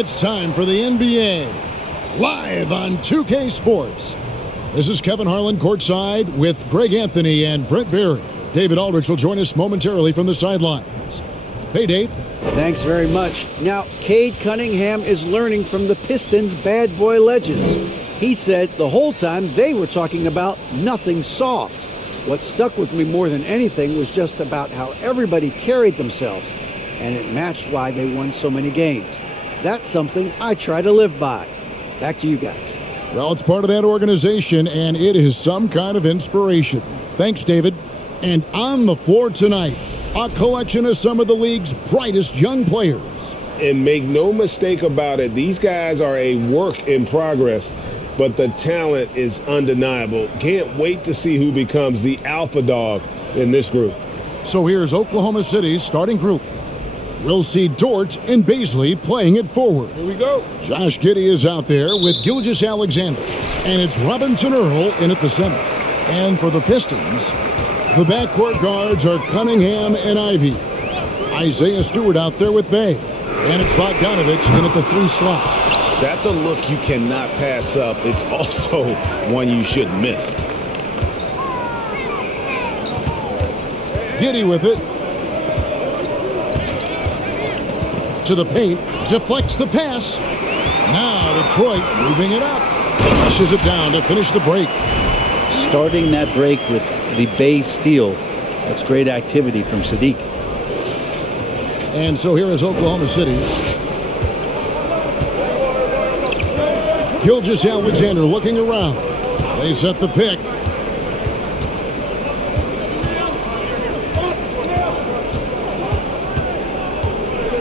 It's time for the NBA, live on 2K Sports. This is Kevin Harlan courtside with Greg Anthony and Brent Barry. David Aldrich will join us momentarily from the sidelines. Hey, Dave. Thanks very much. Now, Cade Cunningham is learning from the Pistons' bad boy legends. He said the whole time they were talking about nothing soft. What stuck with me more than anything was just about how everybody carried themselves, and it matched why they won so many games. That's something I try to live by. Back to you guys. Well, it's part of that organization, and it is some kind of inspiration. Thanks, David. And on the floor tonight, a collection of some of the league's brightest young players. And make no mistake about it, these guys are a work in progress, but the talent is undeniable. Can't wait to see who becomes the alpha dog in this group. So here's Oklahoma City's starting group. We'll see Dort and Baisley playing it forward. Here we go. Josh Giddey is out there with Gilgeous-Alexander. And it's Robinson Earl in at the center. And for the Pistons, the backcourt guards are Cunningham and Ivy. Isaiah Stewart out there with Bay. And it's Bogdanovich in at the 3 slot. That's a look you cannot pass up. It's also one you shouldn't miss. Giddey with it. To the paint, deflects the pass. Now Detroit moving it up. Pushes it down to finish the break. Starting that break with the Bay steal. That's great activity from Sadiq. And so here is Oklahoma City. Gilgeous-Alexander looking around. They set the pick.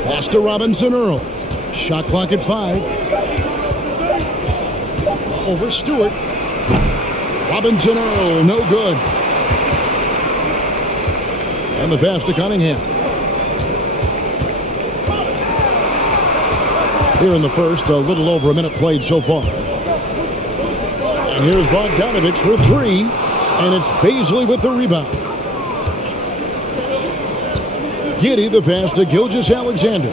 Pass to Robinson Earl. Shot clock at 5. Over Stewart. Robinson Earl, no good. And the pass to Cunningham. Here in the first, a little over a minute played so far. And here's Bogdanovich for 3. And it's Baisley with the rebound. Giddey the pass to Gilgeous-Alexander.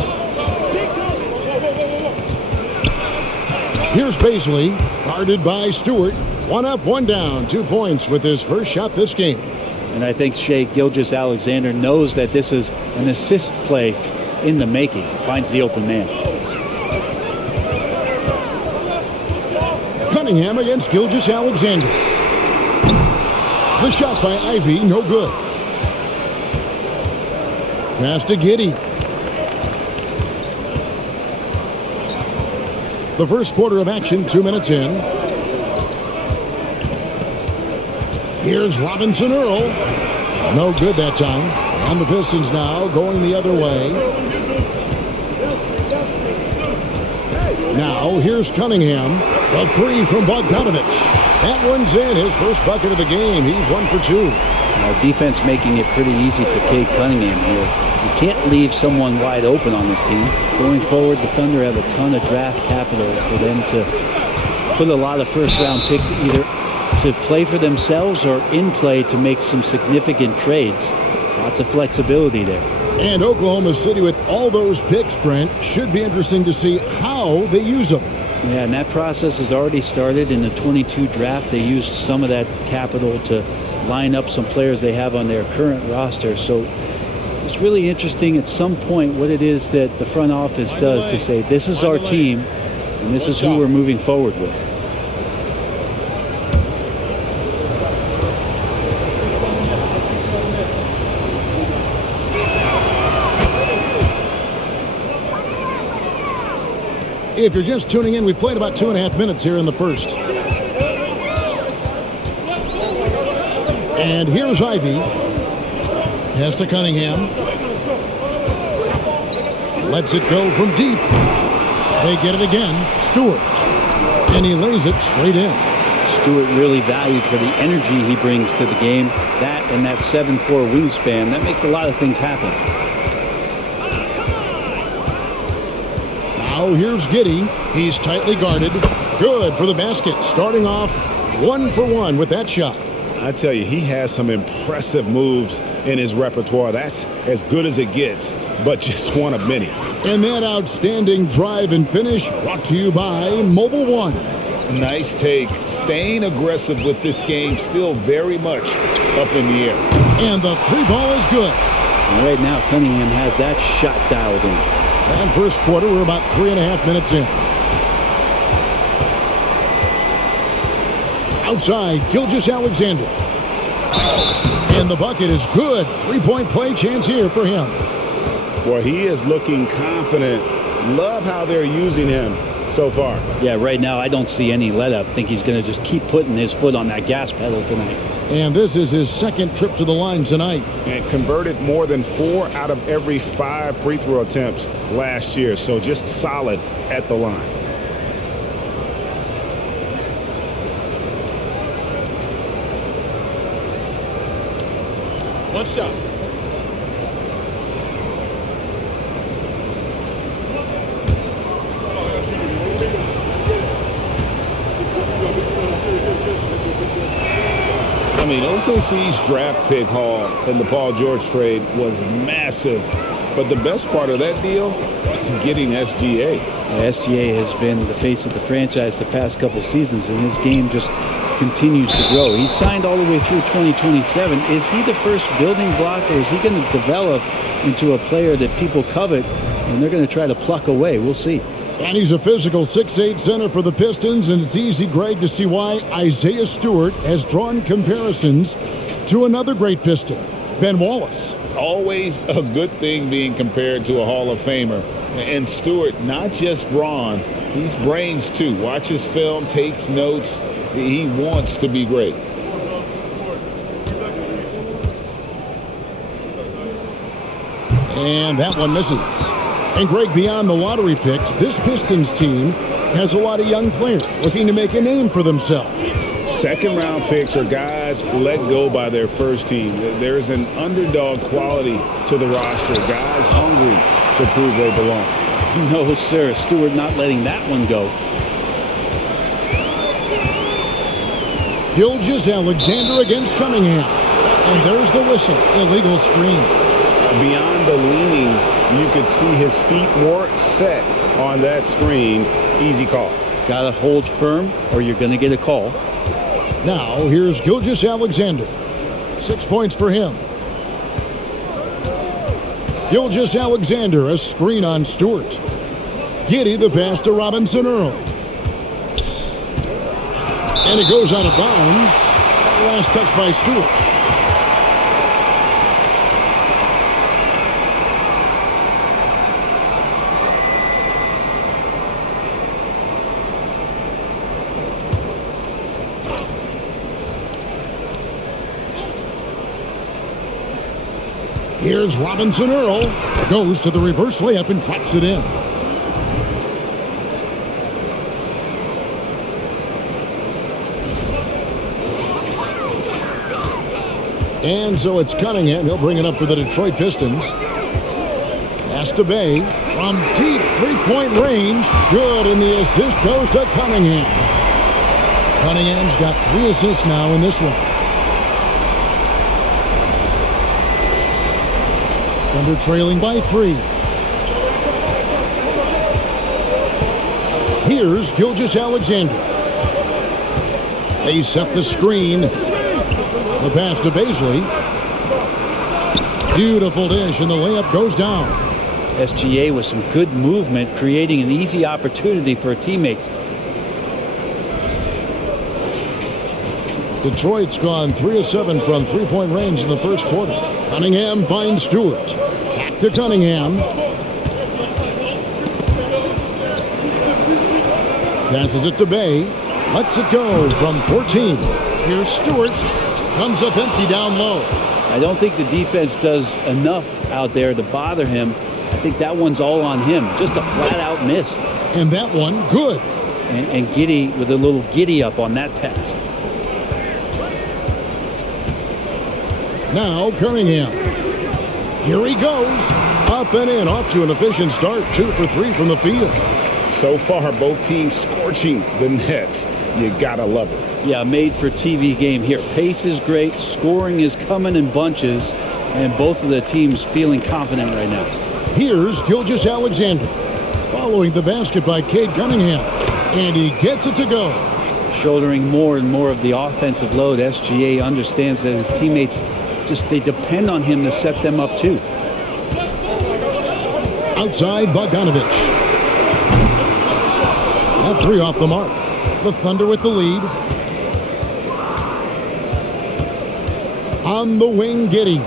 Here's Baisley, guarded by Stewart. 1 up, 1 down. 2 points with his first shot this game. And I think Shai Gilgeous-Alexander knows that this is an assist play in the making. Finds the open man. Cunningham against Gilgeous-Alexander. The shot by Ivy, no good. Pass to Giddey. The first quarter of action, 2 minutes in. Here's Robinson Earl. No good that time. And the Pistons now going the other way. Now here's Cunningham. The 3 from Bogdanovich. That one's in. His first bucket of the game. He's 1 for 2. Defense making it pretty easy for Cade Cunningham here. You can't leave someone wide open on this team. Going forward, the Thunder have a ton of draft capital for them to put a lot of first-round picks either to play for themselves or in play to make some significant trades. Lots of flexibility there. And Oklahoma City with all those picks, Brent, should be interesting to see how they use them. Yeah, and that process has already started in the 22 draft. They used some of that capital to line up some players they have on their current roster. So it's really interesting at some point what it is that the front office does to say, this is our team, and this is who we're moving forward with. If you're just tuning in, we played about 2.5 minutes here in the first. And here's Ivy. Pass to Cunningham. Lets it go from deep. They get it again. Stewart. And he lays it straight in. Stewart really valued for the energy he brings to the game. That and that 7'4" wingspan, that makes a lot of things happen. Now here's Giddey. He's tightly guarded. Good for the basket. Starting off 1 for 1 with that shot. I tell you, he has some impressive moves in his repertoire. That's as good as it gets. but just one of many. And that outstanding drive and finish brought to you by Mobile One. Nice take. Staying aggressive with this game, still very much up in the air. And the three ball is good. And right now, Cunningham has that shot dialed in. And first quarter, we're about 3.5 minutes in. Outside, Gilgeous-Alexander. And the bucket is good. Three-point play chance here for him. Well, he is looking confident. Love how they're using him so far. Yeah, right now I don't see any let up. I think he's going to just keep putting his foot on that gas pedal tonight. And this is his second trip to the line tonight. And converted more than 4 out of every 5 free throw attempts last year. So just solid at the line. One shot. I mean, OKC's draft pick haul in the Paul George trade was massive. But the best part of that deal is getting SGA. SGA has been the face of the franchise the past couple seasons, and his game just continues to grow. He's signed all the way through 2027. Is he the first building block, or is he going to develop into a player that people covet and they're going to try to pluck away? We'll see. And he's a physical 6'8" center for the Pistons, and it's easy, Greg, to see why Isaiah Stewart has drawn comparisons to another great Piston, Ben Wallace. Always a good thing being compared to a Hall of Famer. And Stewart, not just brawn, he's brains too. Watches film, takes notes. He wants to be great. And that one misses. And Greg, beyond the lottery picks, this Pistons team has a lot of young players looking to make a name for themselves. Second-round picks are guys let go by their first team. There's an underdog quality to the roster. Guys hungry to prove they belong. No, sir. Stewart not letting that one go. Gilgeous-Alexander against Cunningham. And there's the whistle. Illegal screen. Beyond the leaning, you could see his feet weren't set on that screen. Easy call. Got to hold firm or you're going to get a call. Now, here's Gilgeous-Alexander. 6 points for him. Gilgeous-Alexander, a screen on Stewart. Giddey the pass to Robinson Earl. And it goes out of bounds. Last touch by Stewart. Here's Robinson Earl. Goes to the reverse layup and traps it in. And so it's Cunningham. He'll bring it up for the Detroit Pistons. Pass to Bay. From deep three-point range. Good, and the assist goes to Cunningham. Cunningham's got 3 assists now in this one. Thunder trailing by 3. Here's Gilgeous-Alexander. They set the screen. The pass to Baisley. Beautiful dish, and the layup goes down. SGA with some good movement, creating an easy opportunity for a teammate. Detroit's gone 3 of 7 from three-point range in the first quarter. Cunningham finds Stewart. Back to Cunningham. Passes it to Bay. Lets it go from 14. Here's Stewart. Comes up empty down low. I don't think the defense does enough out there to bother him. I think that one's all on him. Just a flat-out miss. And that one, good. And Giddey with a little giddy up on that pass. Now Cunningham. Here he goes. Up and in. Off to an efficient start. 2 for 3 from the field. So far, both teams scorching the Nets. You gotta love it. Yeah, made for TV game here. Pace is great. Scoring is coming in bunches. And both of the teams feeling confident right now. Here's Gilgeous Alexander. Following the basket by Cade Cunningham. And he gets it to go. Shouldering more and more of the offensive load, SGA understands that his teammates they depend on him to set them up too. Outside, Bogdanovich. That three off the mark. The Thunder with the lead. On the wing, Giddey.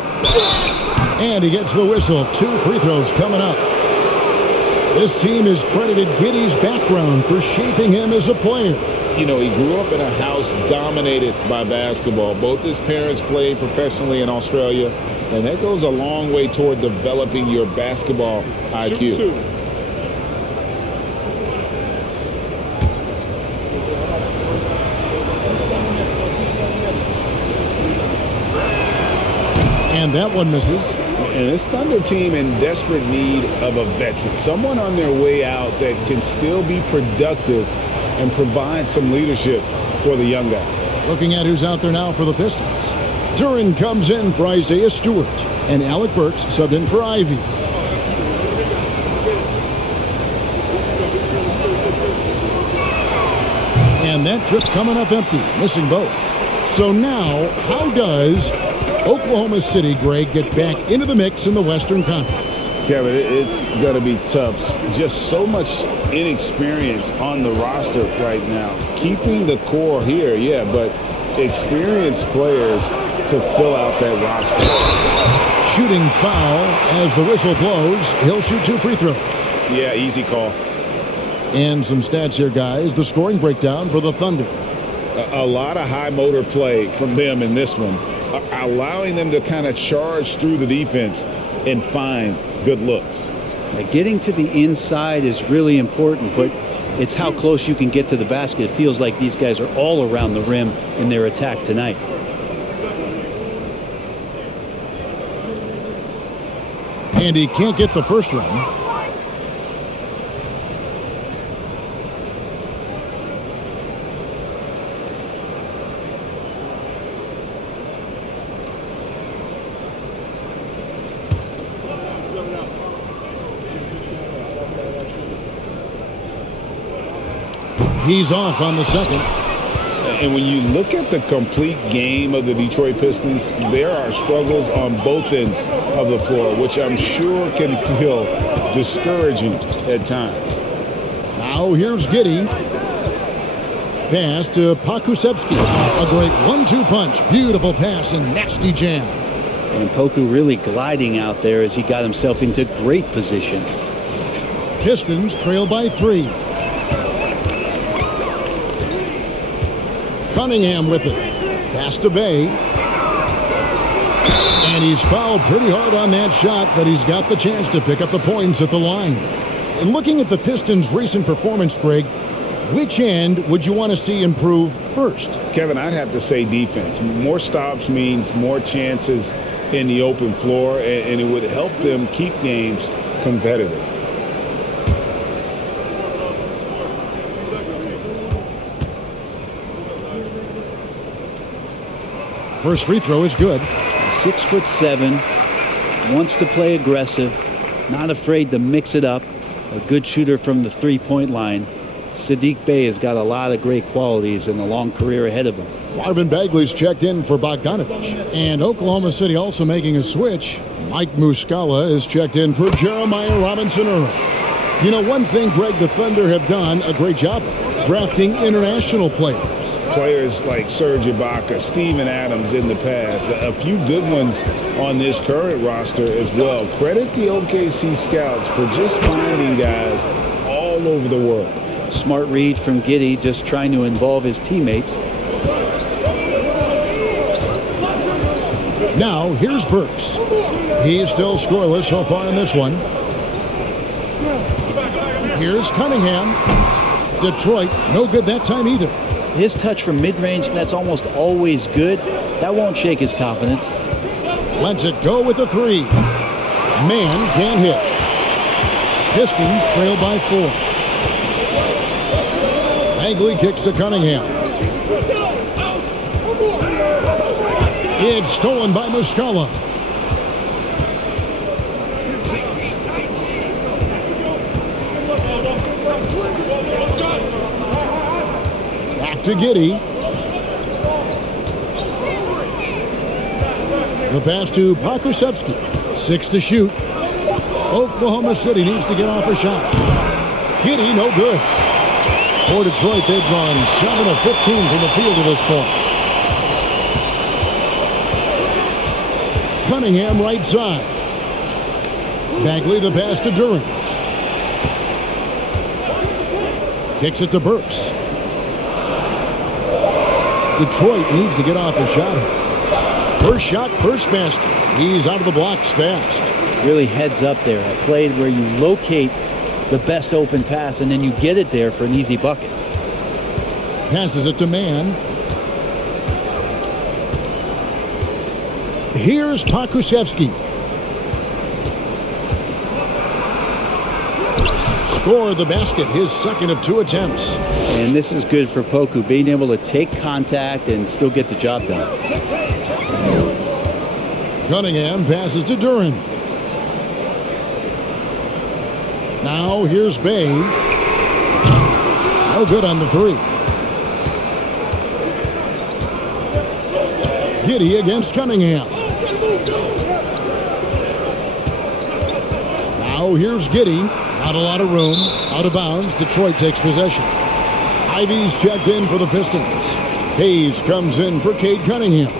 And he gets the whistle. 2 free throws coming up. This team has credited Giddey's background for shaping him as a player. You know, he grew up in a house dominated by basketball. Both his parents played professionally in Australia, and that goes a long way toward developing your basketball IQ. And that one misses. And this Thunder team in desperate need of a veteran, someone on their way out that can still be productive and provide some leadership for the young guys. Looking at who's out there now for the Pistons. Duran comes in for Isaiah Stewart, and Alec Burks subbed in for Ivy. And that trip coming up empty, missing both. So now, how does Oklahoma City, Greg, get back into the mix in the Western Conference? Kevin, it's going to be tough. Just so much inexperience on the roster right now. Keeping the core here, yeah, but experienced players to fill out that roster. Shooting foul as the whistle blows. He'll shoot 2 free throws. Yeah, easy call. And some stats here, guys. The scoring breakdown for the Thunder. A lot of high motor play from them in this one, allowing them to kind of charge through the defense and find good looks. Getting to the inside is really important, but it's how close you can get to the basket. It feels like these guys are all around the rim in their attack tonight. And he can't get the first one. He's off on the second. And when you look at the complete game of the Detroit Pistons, there are struggles on both ends of the floor, which I'm sure can feel discouraging at times. Now here's Giddey. Pass to Pokusevski. A great 1-2 punch. Beautiful pass and nasty jam. And Poku really gliding out there as he got himself into great position. Pistons trail by 3. Cunningham with it. Pass to Bay. And he's fouled pretty hard on that shot, but he's got the chance to pick up the points at the line. And looking at the Pistons' recent performance, Greg, which end would you want to see improve first? Kevin, I'd have to say defense. More stops means more chances in the open floor, and it would help them keep games competitive. First free throw is good. 6'7", wants to play aggressive, not afraid to mix it up. A good shooter from the three-point line. Saddiq Bey has got a lot of great qualities and a long career ahead of him. Marvin Bagley's checked in for Bogdanovich. And Oklahoma City also making a switch. Mike Muscala is checked in for Jeremiah Robinson-Earl. You know, one thing, Greg, the Thunder have done a great job of drafting international players. Players like Serge Ibaka, Steven Adams in the past, a few good ones on this current roster as well. Credit the OKC scouts for just finding guys all over the world. Smart read from Giddey, just trying to involve his teammates. Now, here's Burks. He's still scoreless so far in this one. Here's Cunningham. Detroit, no good that time either. His touch from mid-range, that's almost always good. That won't shake his confidence. Lets it go with a 3. Man can't hit. Pistons trail by 4. Bagley kicks to Cunningham. It's stolen by Muscala. to Giddey. The pass to Pokusevski. 6 to shoot. Oklahoma City needs to get off a shot. Giddey, no good. For Detroit, they've gone 7 of 15 from the field to this point. Cunningham right side. Bagley the pass to Duran. Kicks it to Burks. Detroit needs to get off a shot. First shot, first basket. He's out of the blocks fast. Really heads up there. A play where you locate the best open pass and then you get it there for an easy bucket. Passes it to Mann. Here's Pokusevski. Score the basket, his second of 2 attempts. And this is good for Poku, being able to take contact and still get the job done. Cunningham passes to Duran. Now here's Bay. No good on the 3. Giddey against Cunningham. Now here's Giddey. Not a lot of room. Out of bounds. Detroit takes possession. Ivy's checked in for the Pistons. Hayes comes in for Cade Cunningham.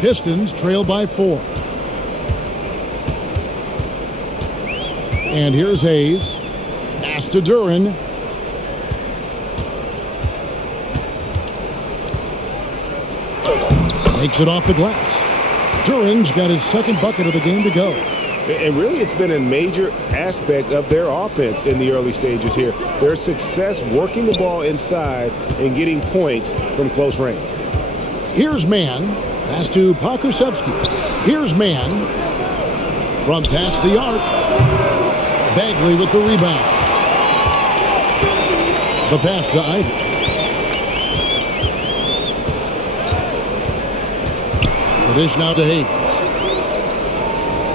Pistons trail by 4. And here's Hayes. Pass to Duran. Makes it off the glass. Duran's got his second bucket of the game to go. And really, it's been a major aspect of their offense in the early stages here. Their success working the ball inside and getting points from close range. Here's Mann. Pass to Pokusevski. Here's Mann. From past the arc. Bagley with the rebound. The pass to Ivy. The dish now to Hayes.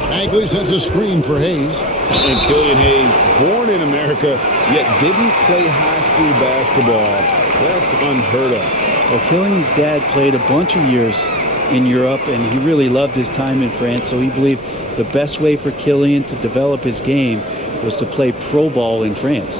Bagley sends a screen for Hayes. And Killian Hayes, born in America, yet didn't play high school basketball. That's unheard of. Well, Killian's dad played a bunch of years in Europe, and he really loved his time in France, so he believed the best way for Killian to develop his game was to play pro ball in France.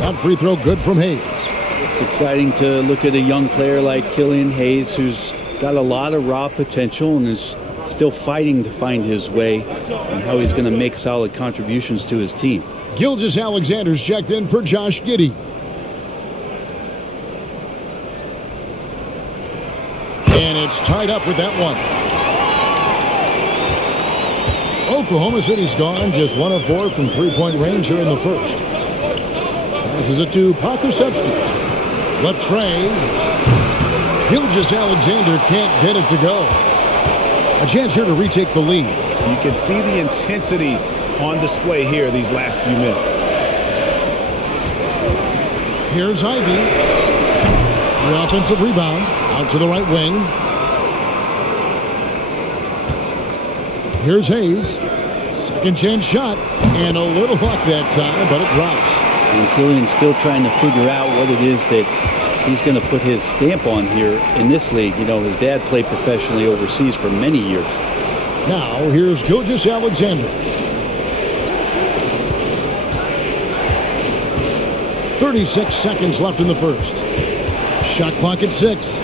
That free throw good from Hayes. It's exciting to look at a young player like Killian Hayes, who's got a lot of raw potential and is still fighting to find his way and how he's going to make solid contributions to his team. Gilgeous-Alexander's checked in for Josh Giddey. And it's tied up with that one. Oklahoma City's gone just 1 of 4 from three-point range here in the first. Passes it to Pokusevski. Latre. Gilgeous-Alexander can't get it to go. A chance here to retake the lead. You can see the intensity on display here these last few minutes. Here's Ivy. The offensive rebound out to the right wing. Here's Hayes. Second chance shot. And a little luck that time, but it drops. And Killian's still trying to figure out what it is that he's going to put his stamp on here in this league. You know, his dad played professionally overseas for many years. Now, here's Gilgeous-Alexander. 36 seconds left in the first. Shot clock at 6.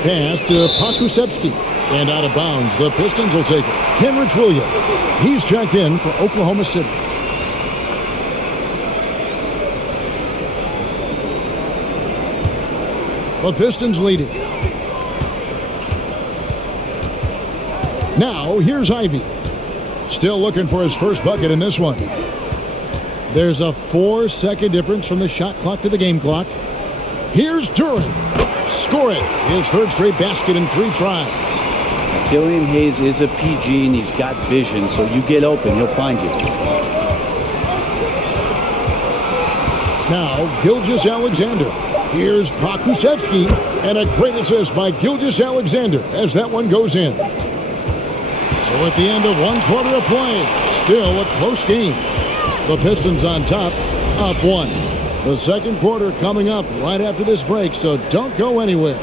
Pass to Pokusevski. And out of bounds. The Pistons will take it. Kenrich Williams. He's checked in for Oklahoma City. The Pistons leading. Now, here's Ivy. Still looking for his first bucket in this one. There's a 4-second difference from the shot clock to the game clock. Here's Duran. Score it. His third straight basket in 3 tries. Killian Hayes is a PG, and he's got vision, so you get open, he'll find you. Now, Gilgeous-Alexander. Here's Pokusevski, and a great assist by Gilgeous-Alexander as that one goes in. So at the end of 1 quarter of play, still a close game. The Pistons on top, up 1. The second quarter coming up right after this break, so don't go anywhere.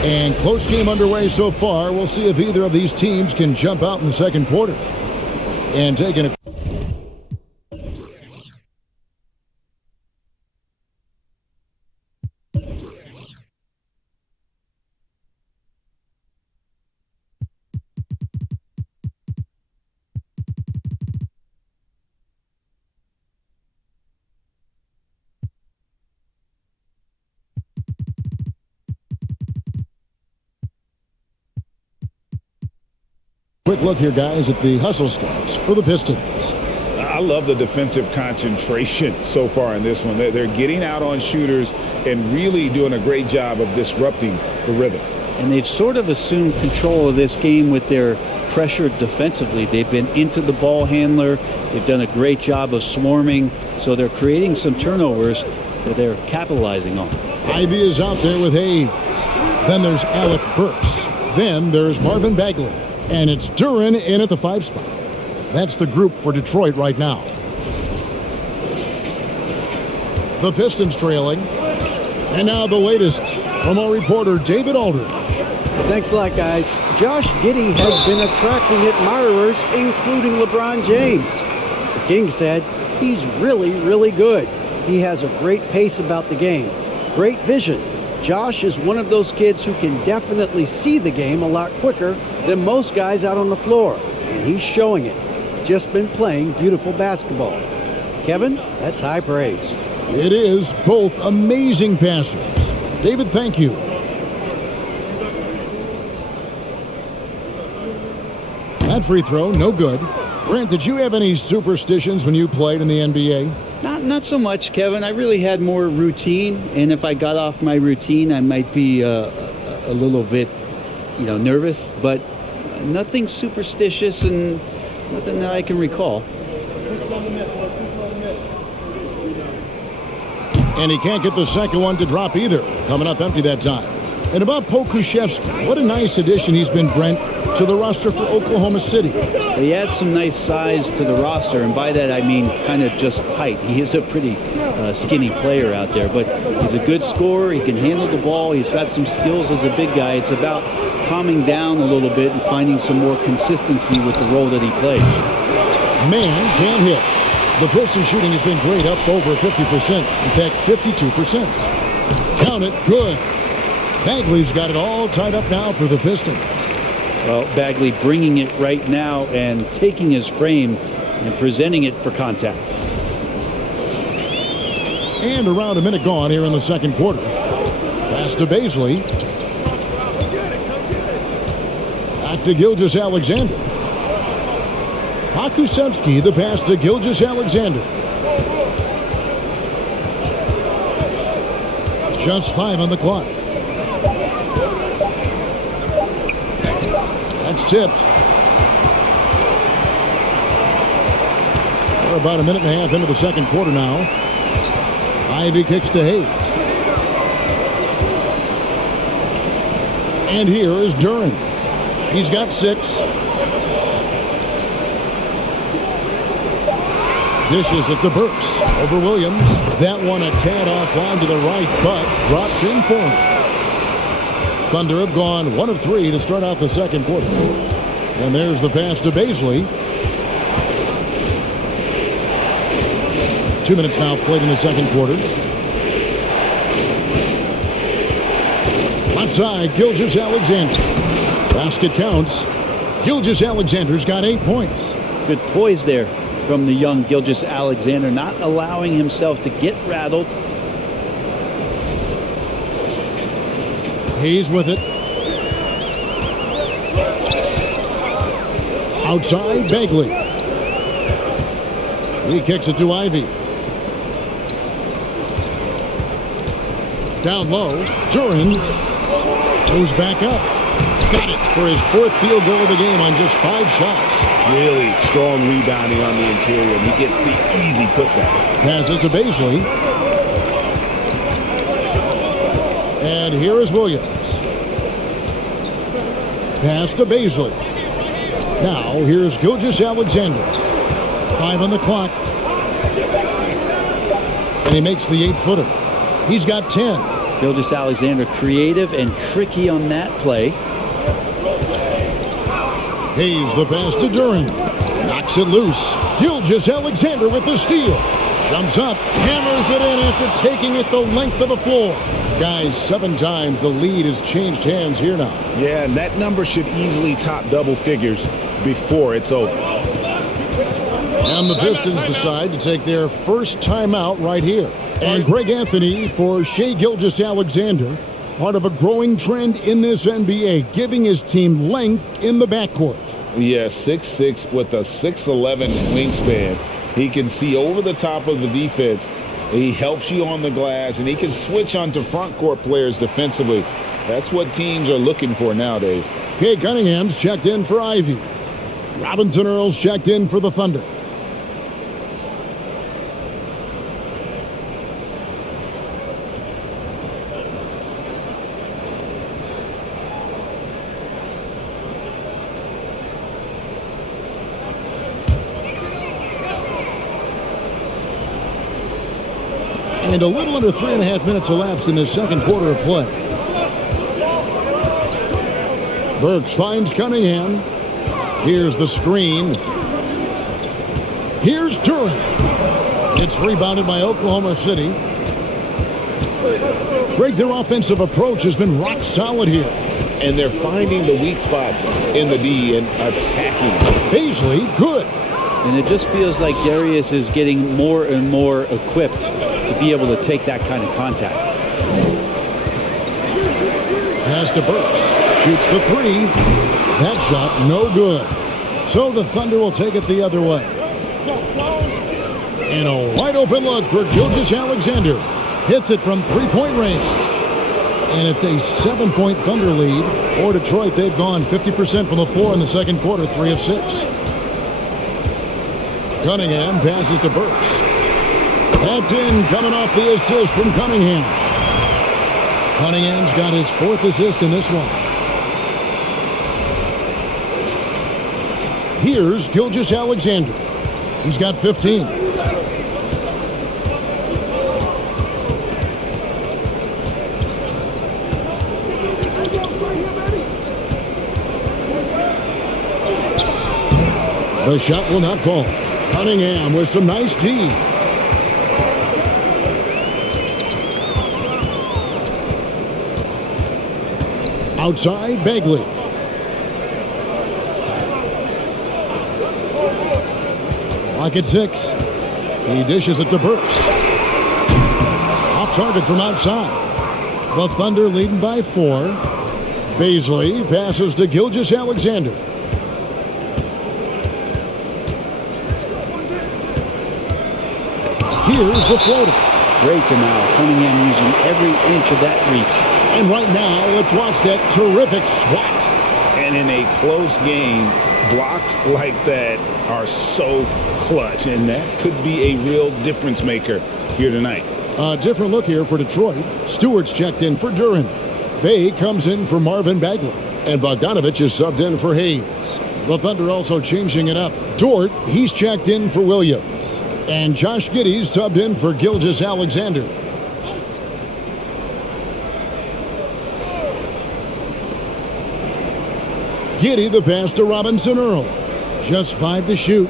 And close game underway so far. We'll see if either of these teams can jump out in the second quarter. And taking a quick look here, guys, at the hustle stats for the Pistons. I love the defensive concentration so far in this one. They're getting out on shooters and really doing a great job of disrupting the rhythm. And they've sort of assumed control of this game with their pressure defensively. They've been into the ball handler. They've done a great job of swarming. So they're creating some turnovers that they're capitalizing on. Ivy is out there with Hayes. Then there's Alec Burks. Then there's Marvin Bagley. And it's Duren in at the 5 spot. That's the group for Detroit right now. The Pistons trailing. And now the latest from our reporter, David Aldridge. Thanks a lot, guys. Josh Giddey has been attracting admirers, including LeBron James. The King said he's really, really good. He has a great pace about the game, great vision. Josh is one of those kids who can definitely see the game a lot quicker than most guys out on the floor, and he's showing it. Just been playing beautiful basketball. Kevin, that's high praise. It is. Both amazing passers. David, thank you. That free throw, no good. Brent, did you have any superstitions when you played in the NBA? Not so much, Kevin. I really had more routine, and if I got off my routine, I might be a little bit, nervous, but nothing superstitious and nothing that I can recall. And he can't get the second one to drop either. Coming up empty that time. And about Pokusevski, what a nice addition he's been, Brent, to the roster for Oklahoma City. He adds some nice size to the roster, and by that I mean kind of just height. He is a pretty skinny player out there, but he's a good scorer. He can handle the ball. He's got some skills as a big guy. It's about calming down a little bit and finding some more consistency with the role that he plays. Man can't hit. The Pistons shooting has been great, up over 50%. In fact, 52%. Count it, good. Bagley's got it all tied up now for the Pistons. Well, Bagley bringing it right now and taking his frame and presenting it for contact. And around a minute gone here in the second quarter. Pass to Baisley. Back to Gilgeous-Alexander. Pokusevski, the pass to Gilgeous-Alexander. Just 5 on the clock. That's tipped. We're about a minute and a half into the second quarter now. Ivy kicks to Hayes. And here is Duren. He's got 6. Dishes it to Burks. Over Williams. That one a tad offline to the right, but drops in for him. Thunder have gone 1 of 3 to start out the second quarter. And there's the pass to Baisley. 2 minutes now played in the second quarter. Left side, Gilgeous-Alexander. Basket counts. Gilgeous-Alexander's got 8 points. Good poise there from the young Gilgeous-Alexander, not allowing himself to get rattled. Hayes with it. Outside, Bagley. He kicks it to Ivy. Down low, Duran goes back up. Got it for his 4th field goal of the game on just 5 shots. Really strong rebounding on the interior. He gets the easy putback. Passes to Baisley. And here is Williams. Pass to Baisley. Now here's Gilgeous-Alexander. 5 on the clock. And he makes the 8-footer. He's got 10. Gilgeous-Alexander creative and tricky on that play. Hayes the pass to Duran. Knocks it loose. Gilgeous-Alexander with the steal. Jumps up. Hammers it in after taking it the length of the floor. Guys, 7 times the lead has changed hands here now. Yeah, and that number should easily top double figures before it's over. And the Pistons decide to take their first timeout right here. And Greg Anthony for Shai Gilgeous-Alexander, part of a growing trend in this NBA, giving his team length in the backcourt. Yeah, 6'6" with a 6'11" wingspan. He can see over the top of the defense. He helps you on the glass, and he can switch onto front court players defensively. That's what teams are looking for nowadays. Cade Cunningham's checked in for Ivy. Robinson Earl's checked in for the Thunder. And a little under 3.5 minutes elapsed in the second quarter of play. Burks finds Cunningham. Here's the screen. Here's Duran. It's rebounded by Oklahoma City. Greg, their offensive approach has been rock solid here. And they're finding the weak spots in the D and attacking. Baisley, good. And it just feels like Darius is getting more and more equipped to be able to take that kind of contact. Pass to Burks. Shoots the 3. That shot, no good. So the Thunder will take it the other way. And a wide open look for Gilgeous-Alexander. Hits it from 3-point range. And it's a 7-point Thunder lead. For Detroit, they've gone 50% from the floor in the second quarter, 3 of 6. Cunningham passes to Burks. That's in, coming off the assist from Cunningham. Cunningham's got his 4th assist in this one. Here's Gilgeous-Alexander. He's got 15. The shot will not fall. Cunningham with some nice D. Outside, Bagley. Clock at 6. He dishes it to Burks. Off target from outside. The Thunder leading by 4. Baisley passes to Gilgeous-Alexander. Here's the floater. Great denial. Cunningham using every inch of that reach. And right now, let's watch that terrific swat. And in a close game, blocks like that are so clutch, and that could be a real difference maker here tonight. A different look here for Detroit. Stewart's checked in for Duran. Bay comes in for Marvin Bagley. And Bogdanovich is subbed in for Hayes. The Thunder also changing it up. Dort, he's checked in for Williams. And Josh Giddey's subbed in for Gilgeous-Alexander. Giddey the pass to Robinson Earl. Just 5 to shoot.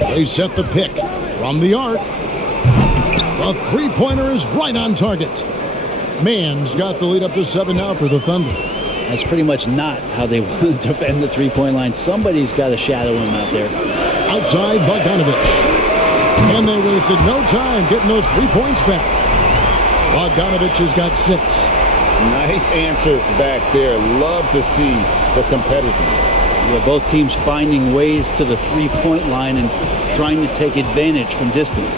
They set the pick from the arc. The three-pointer is right on target. Mann's got the lead up to 7 now for the Thunder. That's pretty much not how they want to defend the three-point line. Somebody's got to shadow him out there. Outside, Bogdanovich. And they wasted no time getting those 3 points back. Bogdanovich has got 6. Nice answer back there. Love to see the competitiveness. Yeah, both teams finding ways to the three-point line and trying to take advantage from distance.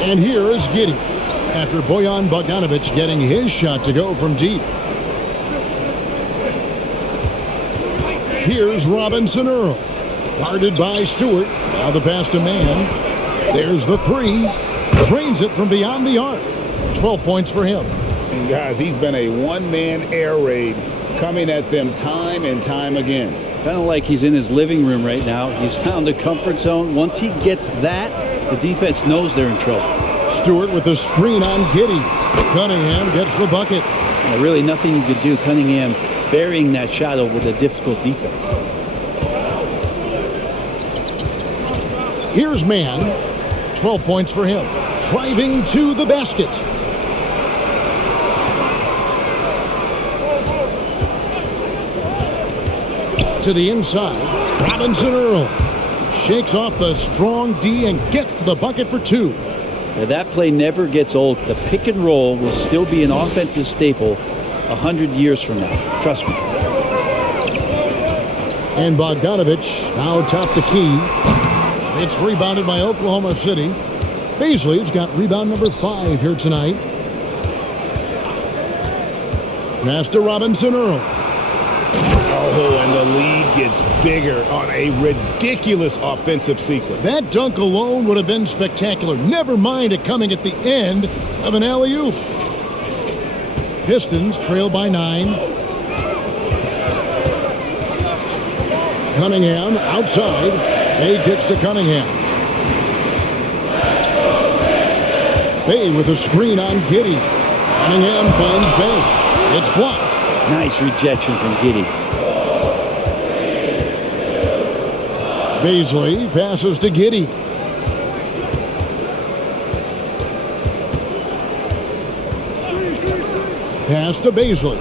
And here is Giddey after Bojan Bogdanovic getting his shot to go from deep. Here's Robinson Earl, guarded by Stewart. Now the pass to Mann. There's the three. Drains it from beyond the arc. 12 points for him. And guys, he's been a one-man air raid coming at them time and time again. Kind of like he's in his living room right now. He's found a comfort zone. Once he gets that, the defense knows they're in trouble. Stewart with the screen on Giddey. Cunningham gets the bucket. Really nothing you could do. Cunningham burying that shot over the difficult defense. Here's Mann. 12 points for him. Driving to the basket. To the inside. Robinson Earl shakes off the strong D and gets to the bucket for two. Now that play never gets old. The pick and roll will still be an offensive staple 100 years from now. Trust me. And Bogdanovic now top the key. It's rebounded by Oklahoma City. Beasley's got rebound number 5 here tonight. Pass to Robinson Earl. Oh, and the lead gets bigger on a ridiculous offensive sequence. That dunk alone would have been spectacular. Never mind it coming at the end of an alley-oop. Pistons trail by 9. Cunningham outside. Bay kicks to Cunningham. Bay with a screen on Giddey. Cunningham finds Bay. It's blocked. Nice rejection from Giddey. Beasley passes to Giddey. Pass to Beasley.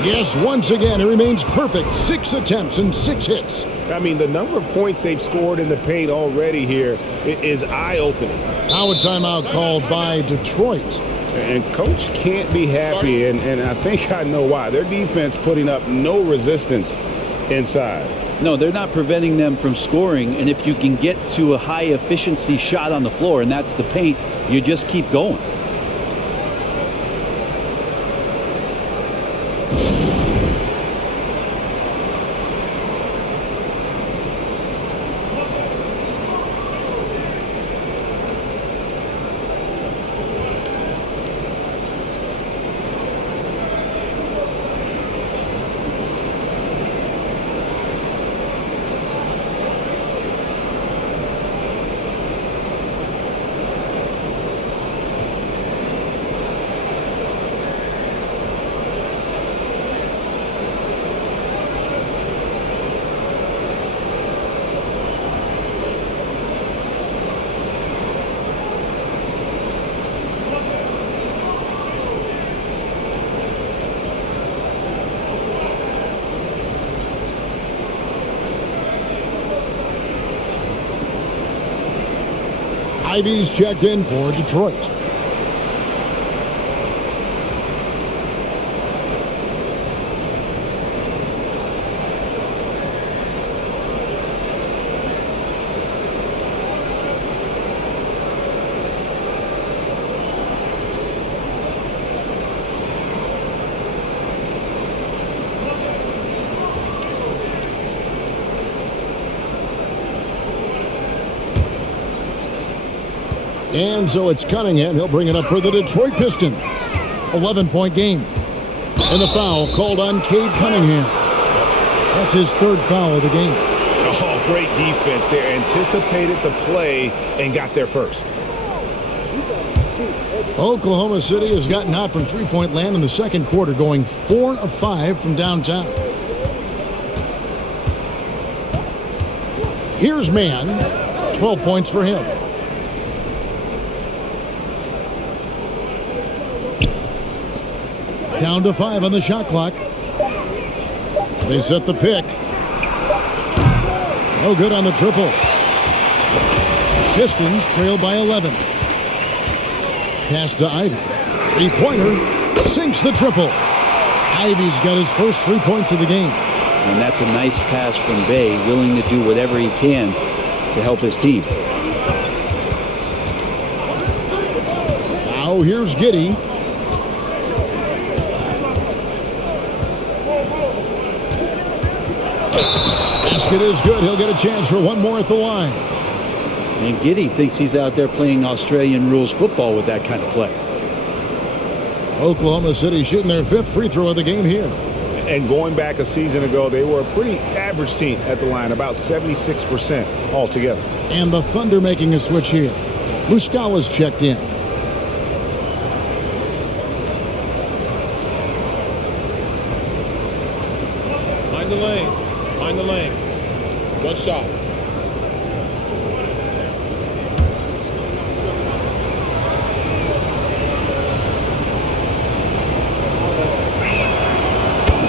Yes, once again, it remains perfect. 6 attempts and 6 hits. I mean, the number of points they've scored in the paint already here is eye-opening. Now a timeout called by Detroit. And Coach can't be happy, and I think I know why. Their defense putting up no resistance inside. No, they're not preventing them from scoring, and if you can get to a high-efficiency shot on the floor, and that's the paint, you just keep going. Ivy's checked in for Detroit. And so it's Cunningham. He'll bring it up for the Detroit Pistons. 11-point game. And the foul called on Cade Cunningham. That's his 3rd foul of the game. Oh, great defense there. Anticipated the play and got there first. Oklahoma City has gotten hot from three-point land in the second quarter, going 4 of 5 from downtown. Here's Mann. 12 points for him. Down to 5 on the shot clock. They set the pick. No good on the triple. Pistons trail by 11. Pass to Ivy. 3-pointer. Sinks the triple. Ivy's got his first 3 points of the game. And that's a nice pass from Bay, willing to do whatever he can to help his team. Now here's Giddey. Basket is good. He'll get a chance for one more at the line. And Giddey thinks he's out there playing Australian rules football with that kind of play. Oklahoma City shooting their 5th free throw of the game here. And going back a season ago, they were a pretty average team at the line, about 76% altogether. And the Thunder making a switch here. Muscala's checked in. Mind the lanes. Mind the lanes. One shot.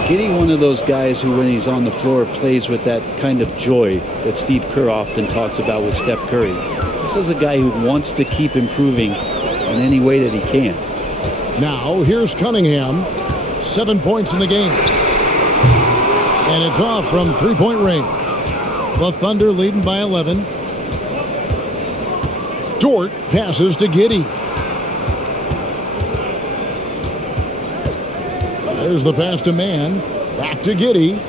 Giddey, one of those guys who, when he's on the floor, plays with that kind of joy that Steve Kerr often talks about with Steph Curry. This is a guy who wants to keep improving in any way that he can. Now, here's Cunningham. 7 points in the game. And it's off from three-point range. The Thunder leading by 11. Dort passes to Giddey. There's the pass to Mann. Back to Giddey.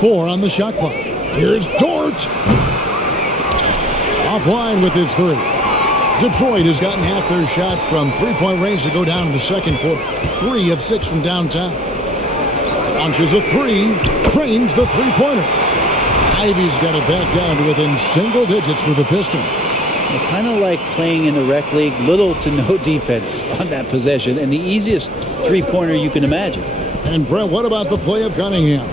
4 on the shot clock. Here's Dort. Offline with his 3. Detroit has gotten half their shots from three-point range to go down in the second quarter. 3 of 6 from downtown. Launches a 3. Trains the three-pointer. Ivy's got it back down to within single digits for the Pistons. Kind of like playing in the rec league, little to no defense on that possession, and the easiest three-pointer you can imagine. And Brent, what about the play of Cunningham?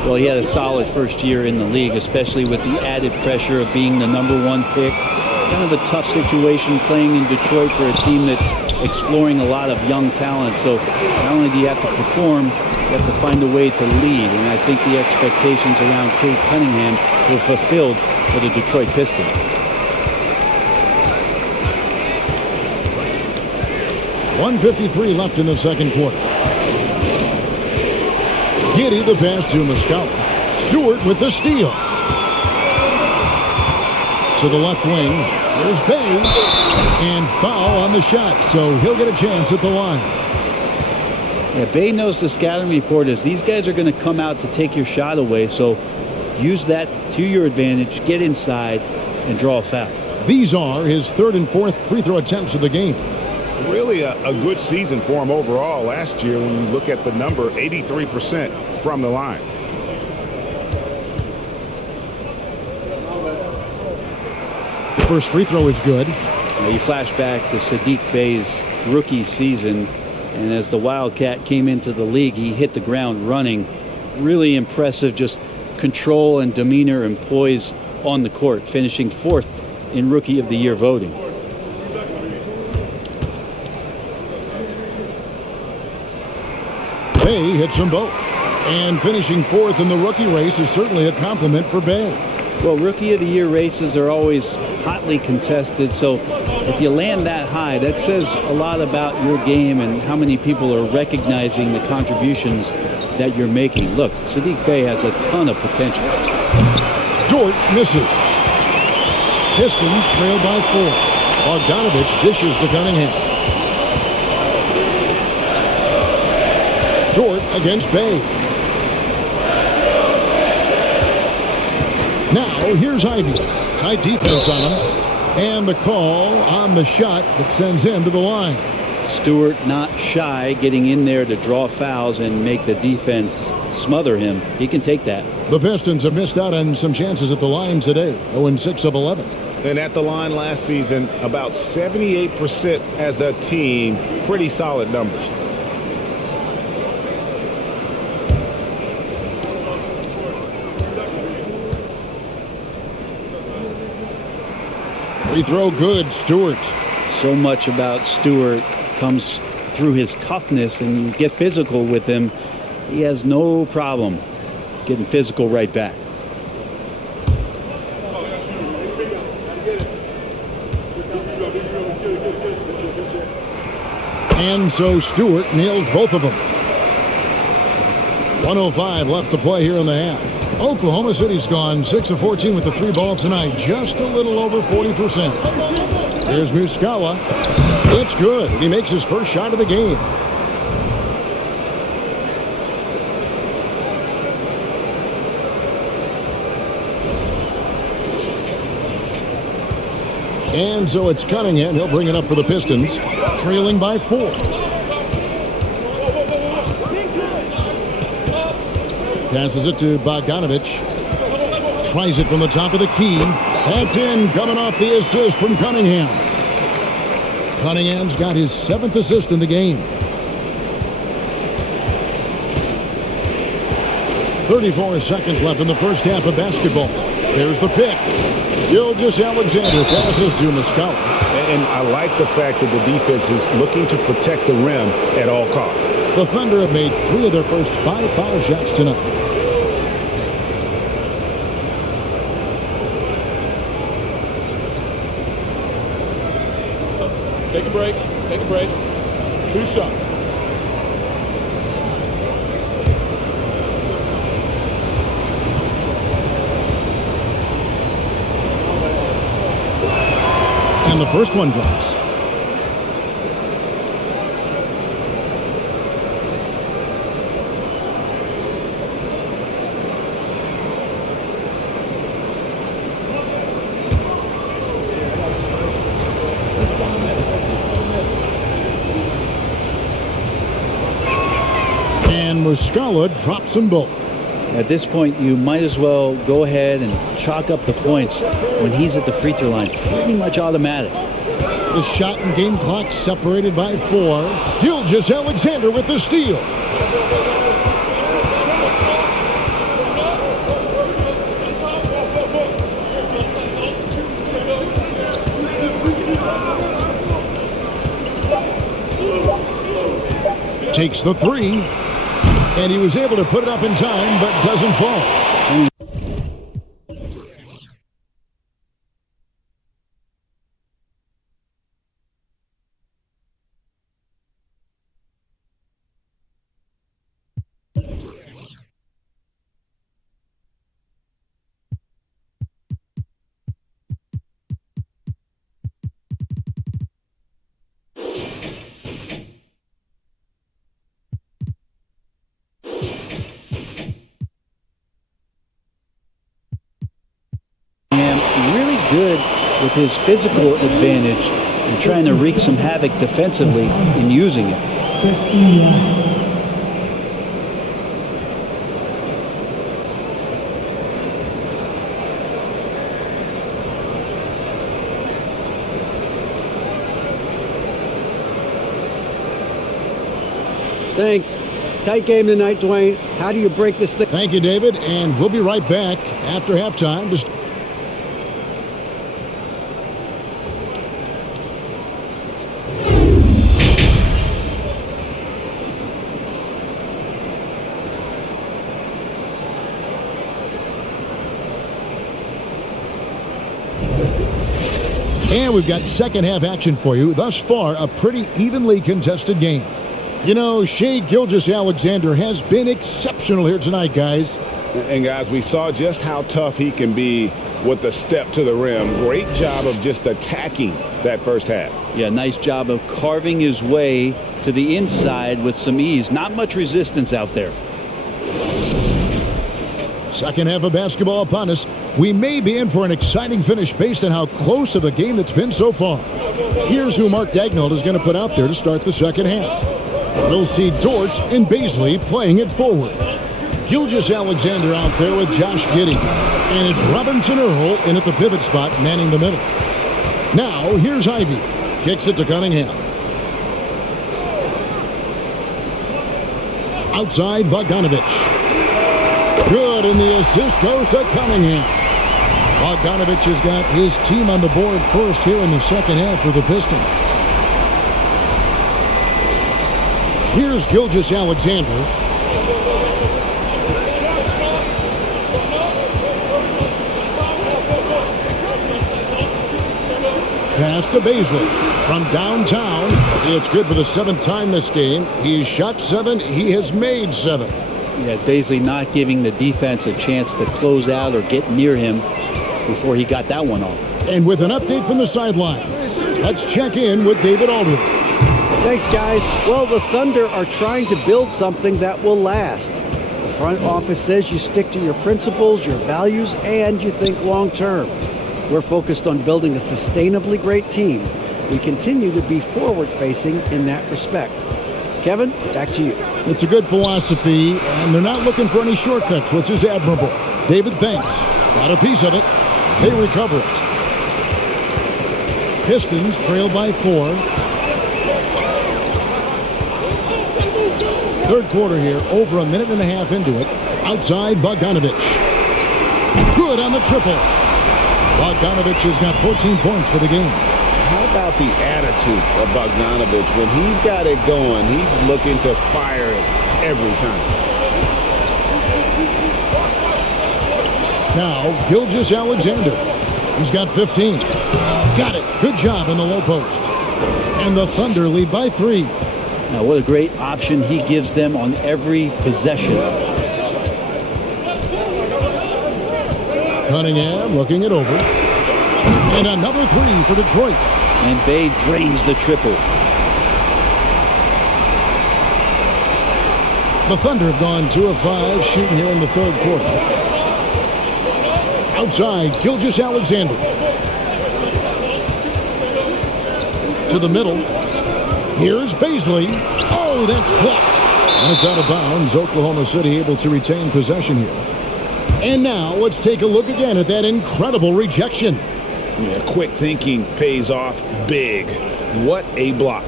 Well, he had a solid first year in the league, especially with the added pressure of being the #1 pick. Kind of a tough situation playing in Detroit for a team that's exploring a lot of young talent. So not only do you have to perform, you have to find a way to lead. And I think the expectations around Cade Cunningham were fulfilled for the Detroit Pistons. 1:53 left in the second quarter. Giddey the pass to Muscala. Stewart with the steal. To the left wing. There's Bay. And foul on the shot, so he'll get a chance at the line. Yeah, Bay knows the scouting report is these guys are going to come out to take your shot away, so use that to your advantage, get inside, and draw a foul. These are his 3rd and 4th free throw attempts of the game. Really a good season for him overall last year when you look at the number, 83% from the line. The first free throw is good. Now you flash back to Sadiq Bey's rookie season, and as the Wildcat came into the league, he hit the ground running. Really impressive, just control and demeanor and poise on the court, finishing 4th in Rookie of the Year voting. Bay hits them both. And finishing 4th in the rookie race is certainly a compliment for Bay. Well, Rookie of the Year races are always hotly contested, so if you land that high, that says a lot about your game and how many people are recognizing the contributions that you're making. Look, Sadiq Bey has a ton of potential. Dort misses. Pistons trail by 4. Bogdanovich dishes to Cunningham. Dort against Bay. Now here's Ivy. Tight defense on him. And the call on the shot that sends him to the line. Stewart not shy, getting in there to draw fouls and make the defense smother him. He can take that. The Pistons have missed out on some chances at the line today. 0-6 of 11. And at the line last season, about 78% as a team. Pretty solid numbers. Free throw good, Stewart. So much about Stewart comes through his toughness, and you get physical with him. He has no problem getting physical right back. And so Stewart nails both of them. 1:05 left to play here in the half. Oklahoma City's gone 6 of 14 with the 3 ball tonight, just a little over 40%. Here's Muscala. It's good. He makes his first shot of the game. And so it's Cunningham. He'll bring it up for the Pistons, trailing by 4. Passes it to Bogdanovich. Tries it from the top of the key. That's in, coming off the assist from Cunningham. Cunningham's got his 7th assist in the game. 34 seconds left in the first half of basketball. There's the pick. Gilgeous-Alexander passes to Muscala. And I like the fact that the defense is looking to protect the rim at all costs. The Thunder have made 3 of their first 5 foul shots tonight. Take a break. Take a break. 2 shots. And the first one drops. And Muscala drops them both. At this point, you might as well go ahead and chalk up the points when he's at the free throw line. Pretty much automatic. The shot and game clock separated by 4. Gilgeous-Alexander with the steal. Takes the 3. And he was able to put it up in time, but doesn't fall. Good with his physical advantage and trying to wreak some havoc defensively and using it. Thanks. Tight game tonight, Dwayne. How do you break this thing? Thank you, David. And we'll be right back after halftime. And we've got second half action for you. Thus far, a pretty evenly contested game. You know, Shai Gilgeous-Alexander has been exceptional here tonight, guys. And guys, we saw just how tough he can be with a step to the rim. Great job of just attacking that first half. Yeah, nice job of carving his way to the inside with some ease. Not much resistance out there. Second half of basketball upon us. We may be in for an exciting finish based on how close of a game it's been so far. Here's who Mark Daigneault is going to put out there to start the second half. We'll see Dort and Baisley playing it forward. Gilgeous-Alexander out there with Josh Giddey. And it's Robinson Earl in at the pivot spot, manning the middle. Now, here's Ivey. Kicks it to Cunningham. Outside, Bogdanovich. Good, and the assist goes to Cunningham. Bogdanovich has got his team on the board first here in the second half for the Pistons. Here's Gilgeous-Alexander. Pass to Baisley from downtown. It's good for the 7th time this game. He's shot 7. He has made 7. Yeah, basically not giving the defense a chance to close out or get near him before he got that one off. And with an update from the sidelines, let's check in with David Aldridge. Thanks, guys. Well, the Thunder are trying to build something that will last. The front office says you stick to your principles, your values, and you think long term. We're focused on building a sustainably great team. We continue to be forward-facing in that respect. Kevin, back to you. It's a good philosophy, and they're not looking for any shortcuts, which is admirable. David, thanks. Got a piece of it. They recover it. Pistons trail by 4. Third quarter here, over a minute and a half into it. Outside, Bogdanovich. Good on the triple. Bogdanovich has got 14 points for the game. How about the attitude of Bogdanovich? When he's got it going, he's looking to fire it every time. Now, Gilgeous-Alexander. He's got 15. Got it. Good job in the low post. And the Thunder lead by 3. Now, what a great option he gives them on every possession. Cunningham looking it over. And another 3 for Detroit. And Bay drains the triple. The Thunder have gone 2 of 5 shooting here in the third quarter. Outside, Gilgeous-Alexander. To the middle. Here's Baisley. Oh, that's blocked. And it's out of bounds. Oklahoma City able to retain possession here. And now let's take a look again at that incredible rejection. Yeah, quick thinking pays off big. What a block.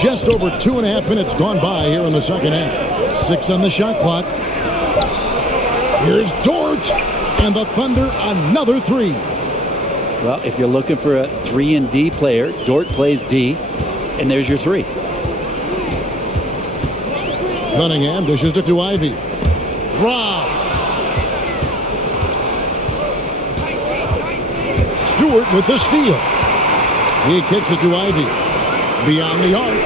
Just over 2.5 minutes gone by here in the second half. 6 on the shot clock. Here's Dort. And the Thunder another 3. Well, if you're looking for a 3-and-D player, Dort plays D. And there's your 3. Cunningham dishes it to Ivy. Rob. Stewart with the steal. He kicks it to Ivy. Beyond the arc.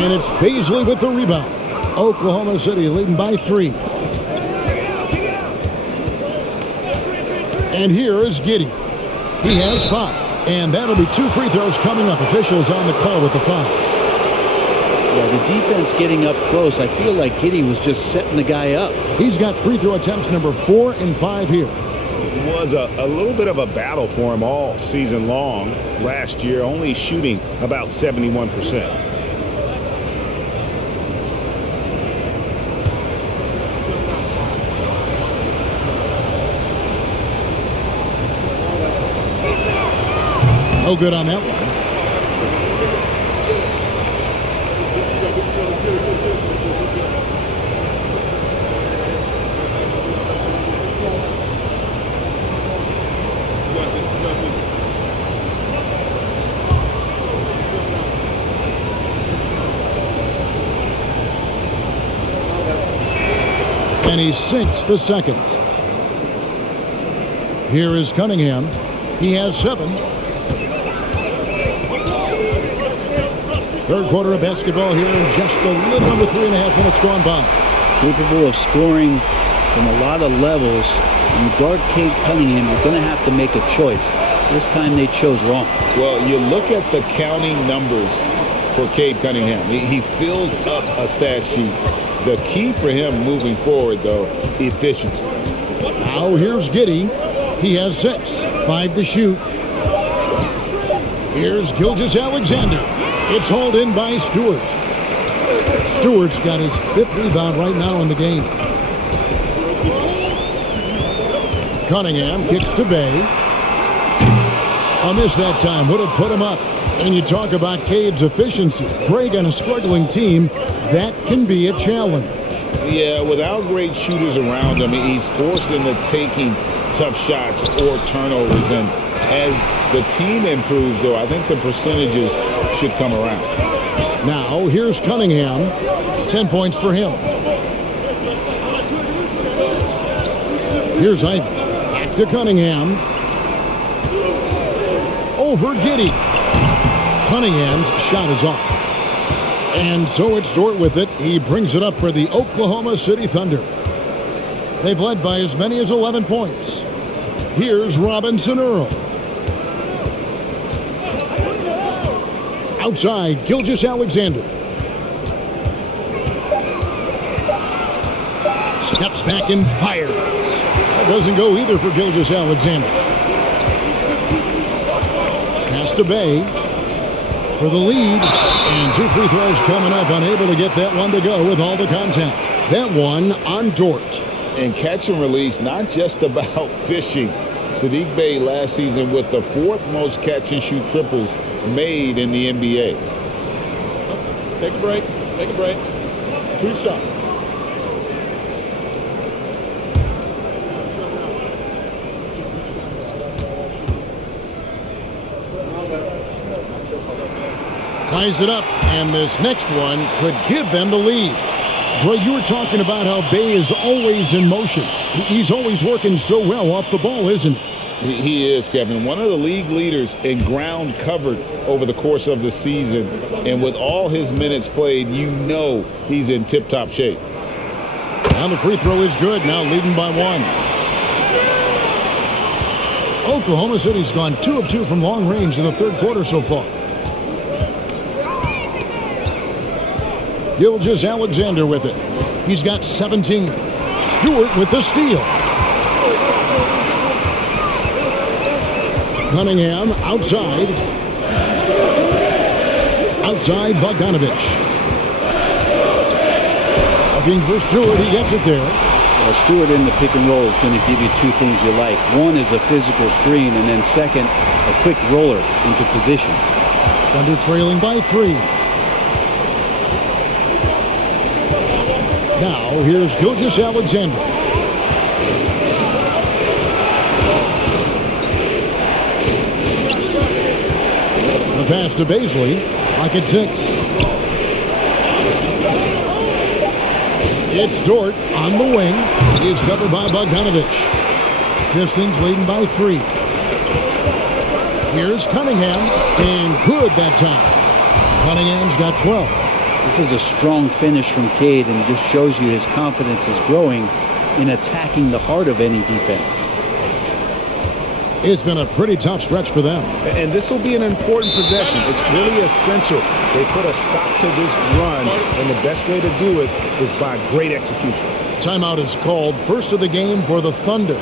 And it's Baisley with the rebound. Oklahoma City leading by 3. And here is Giddey. He has 5. And that'll be 2 free throws coming up. Officials on the call with the foul. Yeah, the defense getting up close. I feel like Giddey was just setting the guy up. He's got free throw attempts number 4 and 5 here. It was a little bit of a battle for him all season long. Last year, only shooting about 71%. No good on that one. And he sinks the second. Here is Cunningham. He has 7. Third quarter of basketball here, and just a little under 3.5 minutes gone by. Capable of scoring from a lot of levels. When you guard Cade Cunningham, you're going to have to make a choice. This time they chose wrong. Well, you look at the counting numbers for Cade Cunningham. He fills up a stat sheet. The key for him moving forward, though, efficiency. Now here's Giddey. He has 6. 5 to shoot. Here's Gilgeous-Alexander. It's hauled in by Stewart. Stewart's got his 5th rebound right now in the game. Cunningham kicks to Bay. A miss that time would have put him up. And you talk about Cade's efficiency. Greg on a struggling team, that can be a challenge. Yeah, without great shooters around him, he's forced into taking tough shots or turnovers. And as the team improves, though, I think the percentages should come around. Now, here's Cunningham. 10 points for him. Here's Ivy. Back to Cunningham. Over Giddey. Cunningham's shot is off. And so it's Dort with it. He brings it up for the Oklahoma City Thunder. They've led by as many as 11 points. Here's Robinson Earl. Outside, Gilgeous-Alexander. Steps back and fires. That doesn't go either for Gilgeous-Alexander. Pass to Bay for the lead. And 2 free throws coming up. Unable to get that one to go with all the contact. That one on Dort. And catch and release, not just about fishing. Saddiq Bey last season with the 4th most catch and shoot triples made in the NBA. Take a break. Take a break. 2 shots. Ties it up, and this next one could give them the lead. Boy, you were talking about how Bey is always in motion. He's always working so well off the ball, isn't he? He is, Kevin. One of the league leaders in ground covered over the course of the season. And with all his minutes played, you know he's in tip-top shape. Now the free throw is good, now leading by 1. Oklahoma City's gone 2 of 2 from long range in the 3rd quarter so far. Gilgeous-Alexander with it. He's got 17. Stewart with the steal. Cunningham outside. Outside Bogdanovich. Looking for Stewart. He gets it there. Well, Stewart in the pick and roll is going to give you 2 things you like. One is a physical screen, and then second, a quick roller into position. Thunder trailing by 3. Now, here's Gilgeous-Alexander. The pass to Baisley. Clock at 6. It's Dort on the wing. He is covered by Bogdanovich. Pistons leading by 3. Here's Cunningham. And good that time. Cunningham's got 12. This is a strong finish from Cade, and just shows you his confidence is growing in attacking the heart of any defense. It's been a pretty tough stretch for them. And this will be an important possession. It's really essential. They put a stop to this run, and the best way to do it is by great execution. Timeout is called. First of the game for the Thunder.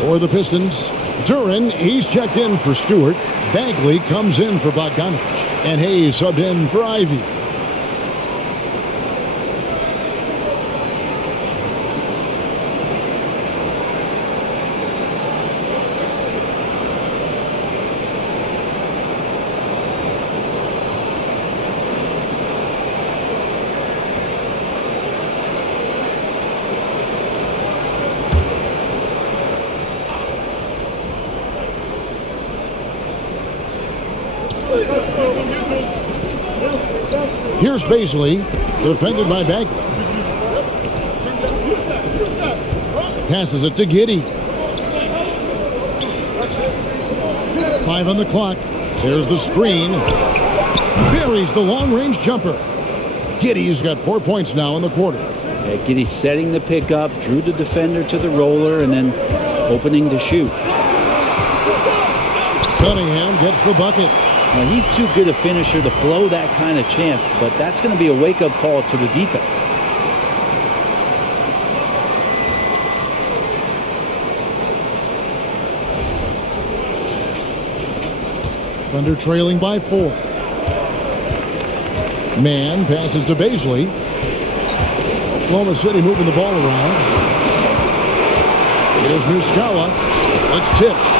For the Pistons, Duran, he's checked in for Stewart. Bagley comes in for Bogdanovich. And Hayes subbed in for Ivy. Here's Baisley, defended by Bagley. Passes it to Giddey. 5 on the clock. There's the screen. Buries the long-range jumper. Giddey's got 4 points now in the quarter. Yeah, Giddey setting the pickup, drew the defender to the roller, and then opening to shoot. Cunningham gets the bucket. Now, he's too good a finisher to blow that kind of chance, but that's going to be a wake-up call to the defense. Thunder trailing by 4. Man passes to Baisley. Oklahoma City moving the ball around. Here's Muscala. It's tipped.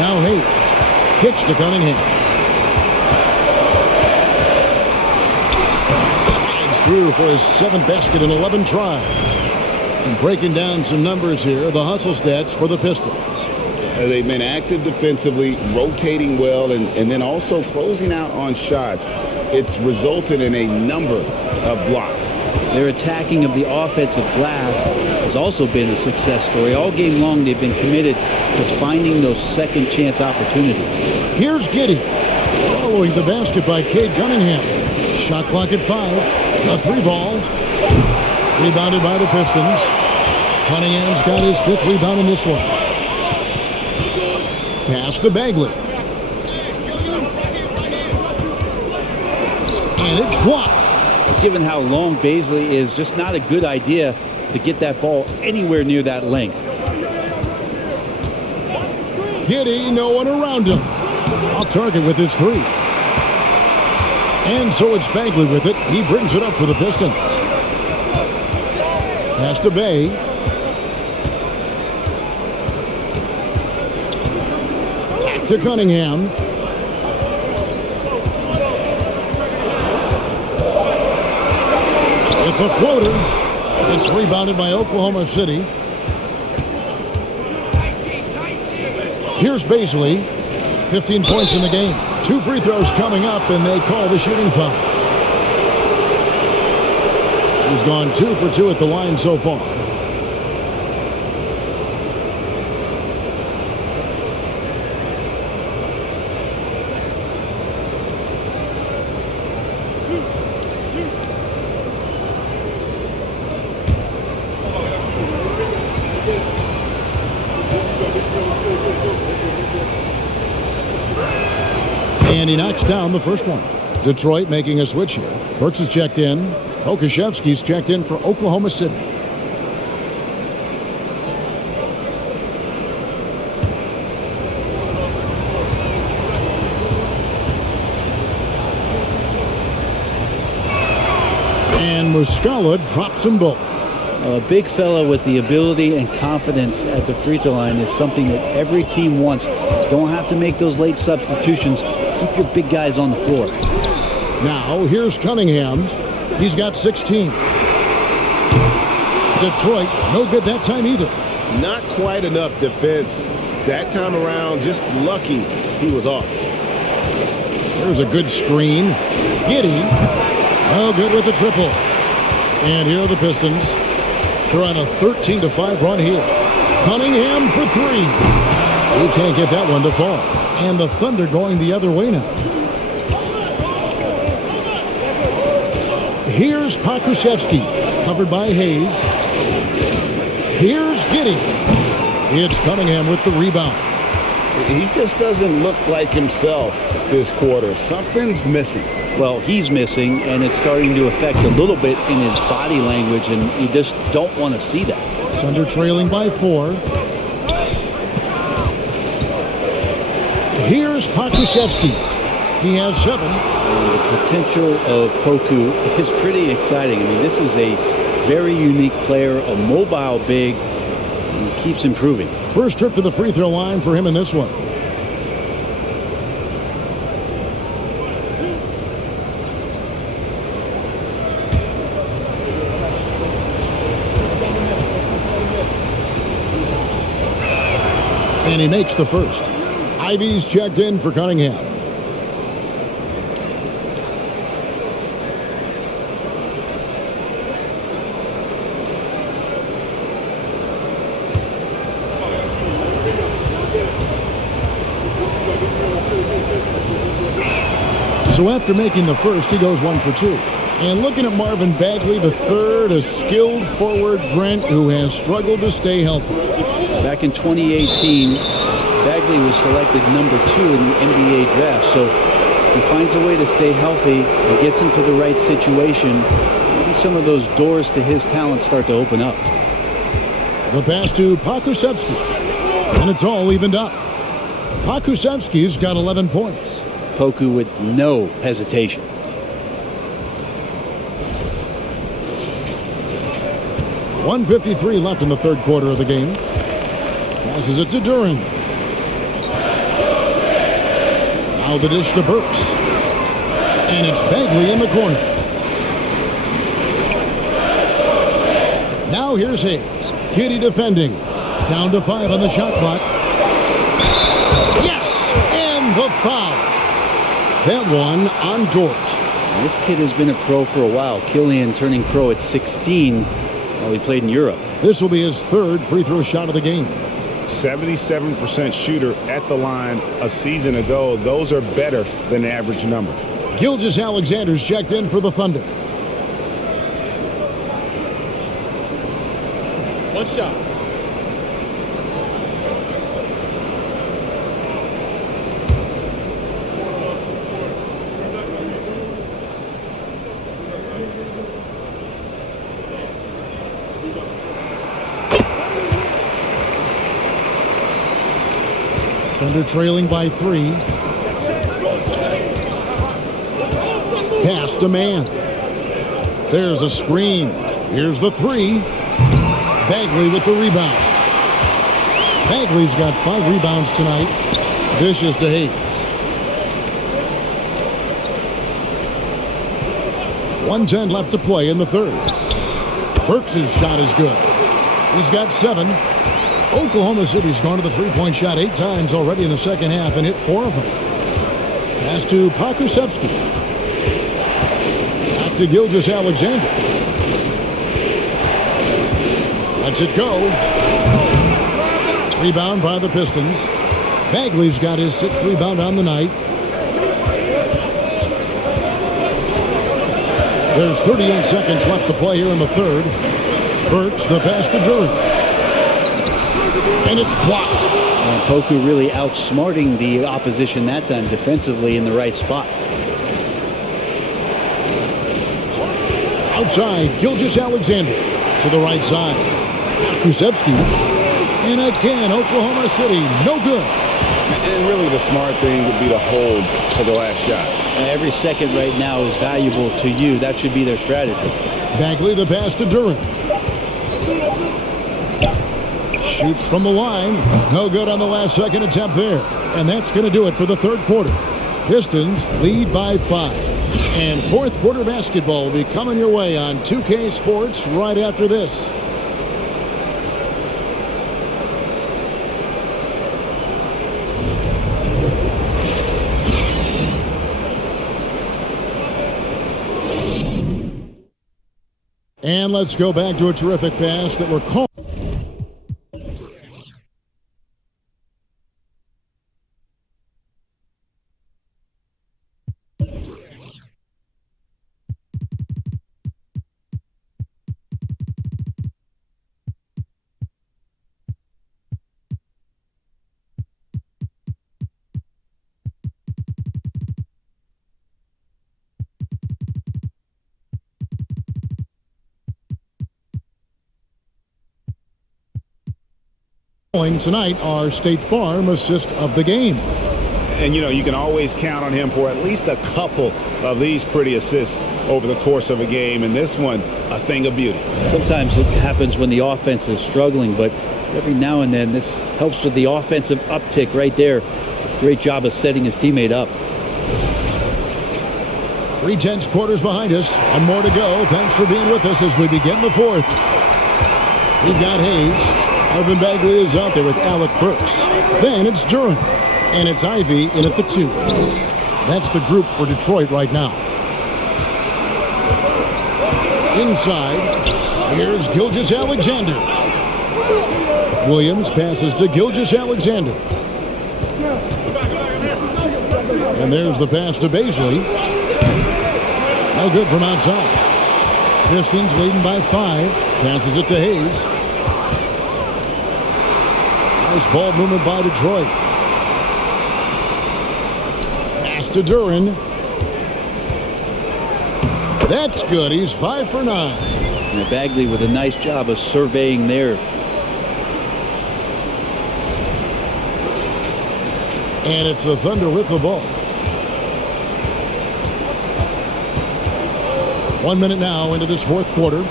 Now Hayes kicks to Cunningham. Slides through for his 7th basket in 11 tries. And breaking down some numbers here, the hustle stats for the Pistons. They've been active defensively, rotating well, and then also closing out on shots. It's resulted in a number of blocks. Their attacking of the offensive glass has also been a success story. All game long, they've been committed to finding those second chance opportunities. Here's Giddey. Following the basket by Cade Cunningham. Shot clock at 5. A 3-ball. Rebounded by the Pistons. Cunningham's got his 5th rebound in this one. Pass to Bagley. And it's blocked. Given how long Bazley is, just not a good idea to get that ball anywhere near that length. Giddey, no one around him. Off target with his 3. And so it's Bagley with it. He brings it up for the Pistons. Pass to Bay. Back to Cunningham. With a floater. It's rebounded by Oklahoma City. Here's Bazley. 15 points in the game. 2 free throws coming up, and they call the shooting foul. He's gone 2 for 2 at the line so far. And he knocks down the first one. Detroit making a switch here. Burks is checked in. Okashevsky's checked in for Oklahoma City. And Muscala drops them both. A big fella with the ability and confidence at the free throw line is something that every team wants. Don't have to make those late substitutions. Keep your big guys on the floor. Now, here's Cunningham. He's got 16. Detroit, no good that time either. Not quite enough defense that time around. Just lucky he was off. There's a good screen. Giddey. No good with the triple. And here are the Pistons. They're on a 13-5 run here. Cunningham for 3. He can't get that one to fall. And the Thunder going the other way now. Here's Pokusevski, covered by Hayes. Here's Giddey. It's Cunningham with the rebound. He just doesn't look like himself this quarter. Something's missing. Well, he's missing, and it's starting to affect a little bit in his body language, and you just don't want to see that. Thunder trailing by 4. Here's Pokusevski. He has 7. The potential of Poku is pretty exciting. I mean, this is a very unique player, a mobile big, and he keeps improving. First trip to the free throw line for him in this one. And he makes the first. Ivy's checked in for Cunningham. So after making the first, he goes 1 for 2. And looking at Marvin Bagley, the third, a skilled forward Brent who has struggled to stay healthy. Back in 2018, Bagley was selected number 2 in the NBA draft. So if he finds a way to stay healthy and gets into the right situation, maybe some of those doors to his talent start to open up. The pass to Pokusevski. And it's all evened up. Pokusevski's got 11 points. Poku with no hesitation. .153 left in the third quarter of the game. Passes it to Duran. Now the dish to Burks. And it's Bagley in the corner. Now here's Hayes. Giddy defending. Down to 5 on the shot clock. Yes! And the foul. That one on Dort. This kid has been a pro for a while. Killian turning pro at 16 while he played in Europe. This will be his third free throw shot of the game. 77% shooter at the line a season ago. Those are better than average numbers. Gilgeous-Alexander's checked in for the Thunder. One shot. Thunder trailing by 3. Pass to man. There's a screen. Here's the 3. Bagley with the rebound. Bagley's got 5 rebounds tonight. Dishes to Hayes. 1:10 left to play in the third. Burks' shot is good. He's got 7. Oklahoma City's gone to the three-point shot 8 times already in the second half and hit 4 of them. Pass to Pokusevski. Back to Gilgeous-Alexander. Lets it go. Rebound by the Pistons. Bagley's got his 6th rebound on the night. There's 38 seconds left to play here in the third. Burks the pass to Drew. And it's blocked. And Poku really outsmarting the opposition that time defensively in the right spot. Outside, Gilgeous-Alexander to the right side. Kusevski. And again, Oklahoma City, no good. And really the smart thing would be to hold for the last shot. Every second right now is valuable to you. That should be their strategy. Bagley the pass to Duran. Shoots from the line. No good on the last second attempt there. And that's going to do it for the third quarter. Pistons lead by 5. And fourth quarter basketball will be coming your way on 2K Sports right after this. And let's go back to a terrific pass that we're called. Tonight, our State Farm assist of the game. And, you know, you can always count on him for at least a couple of these pretty assists over the course of a game. And this one, a thing of beauty. Sometimes it happens when the offense is struggling, but every now and then this helps with the offensive uptick right there. Great job of setting his teammate up. 3/10 quarters behind us. One more to go. Thanks for being with us as we begin the fourth. We've got Hayes. Arvin Bagley is out there with Alec Burks. Then it's Duran. And it's Ivy in at the 2. That's the group for Detroit right now. Inside, here's Gilgeous-Alexander. Williams passes to Gilgeous-Alexander. And there's the pass to Baisley. No good from outside. Pistons leading by 5. Passes it to Hayes. Nice ball movement by Detroit. Pass to Duran. That's good. He's 5 for 9. And Bagley with a nice job of surveying there. And it's the Thunder with the ball. 1 minute now into this fourth quarter.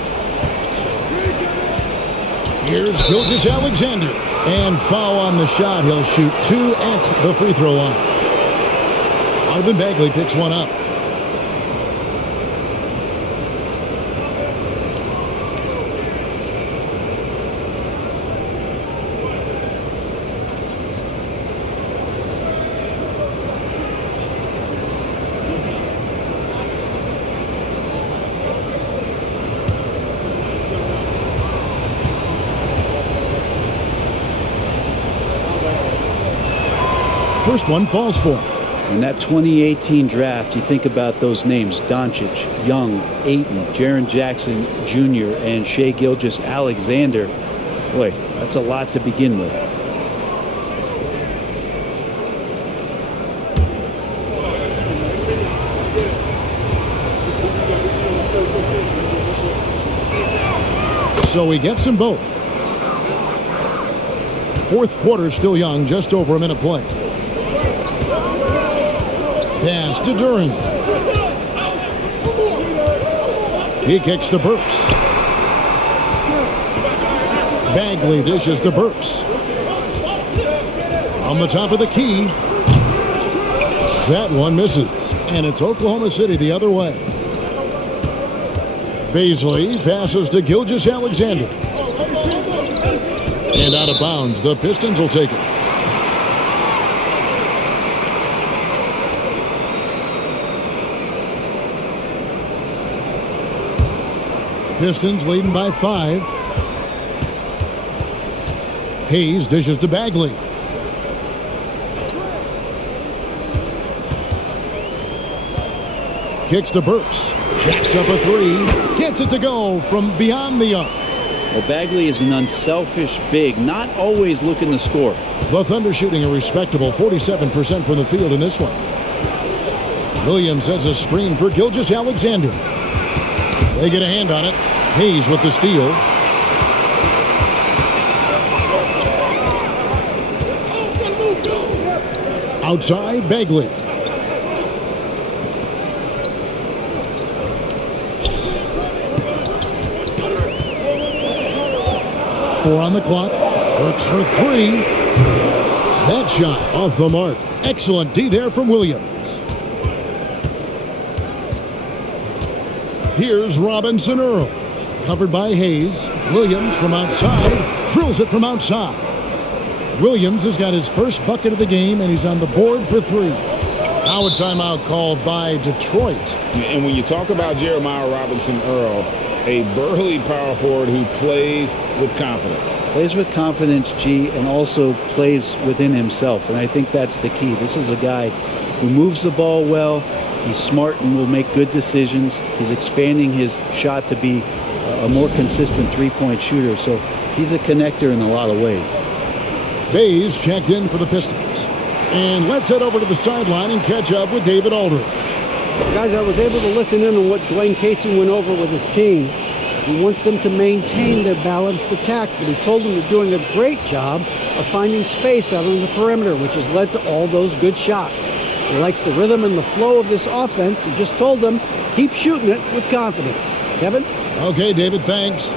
Here's Gilgeous-Alexander. And foul on the shot. He'll shoot 2 at the free throw line. Arvin Bagley picks one up. First one falls for him. In that 2018 draft, you think about those names: Doncic, Young, Ayton, Jaren Jackson Jr., and Shai Gilgeous-Alexander. Boy, that's a lot to begin with. So he gets them both. Fourth quarter still young, just over a minute play. Pass to Duren. He kicks to Burks. Bagley dishes to Burks. On the top of the key. That one misses. And it's Oklahoma City the other way. Baisley passes to Gilgeous-Alexander. And out of bounds. The Pistons will take it. Pistons leading by 5. Hayes dishes to Bagley. Kicks to Burks. Jacks up a 3. Gets it to go from beyond the arc. Well, Bagley is an unselfish big, not always looking to score. The Thunder shooting a respectable 47% from the field in this one. Williams sets a screen for Gilgeous-Alexander. They get a hand on it. Hayes with the steal. Outside, Bagley. Four on the clock. Works for 3. That shot off the mark. Excellent D there from Williams. Here's Robinson Earl. Covered by Hayes. Williams from outside. Drills it from outside. Williams has got his first bucket of the game, and he's on the board for 3. Now a timeout called by Detroit. And when you talk about Jeremiah Robinson Earl, a burly power forward who plays with confidence. Plays with confidence, G, and also plays within himself. And I think that's the key. This is a guy who moves the ball well. He's smart and will make good decisions. He's expanding his shot to be a more consistent three-point shooter. So he's a connector in a lot of ways. Bays checked in for the Pistons. And let's head over to the sideline and catch up with David Aldridge. Guys, I was able to listen in on what Glenn Casey went over with his team. He wants them to maintain their balanced attack, but he told them they're doing a great job of finding space out on the perimeter, which has led to all those good shots. He likes the rhythm and the flow of this offense. He just told them, keep shooting it with confidence. Kevin? Okay, David, thanks.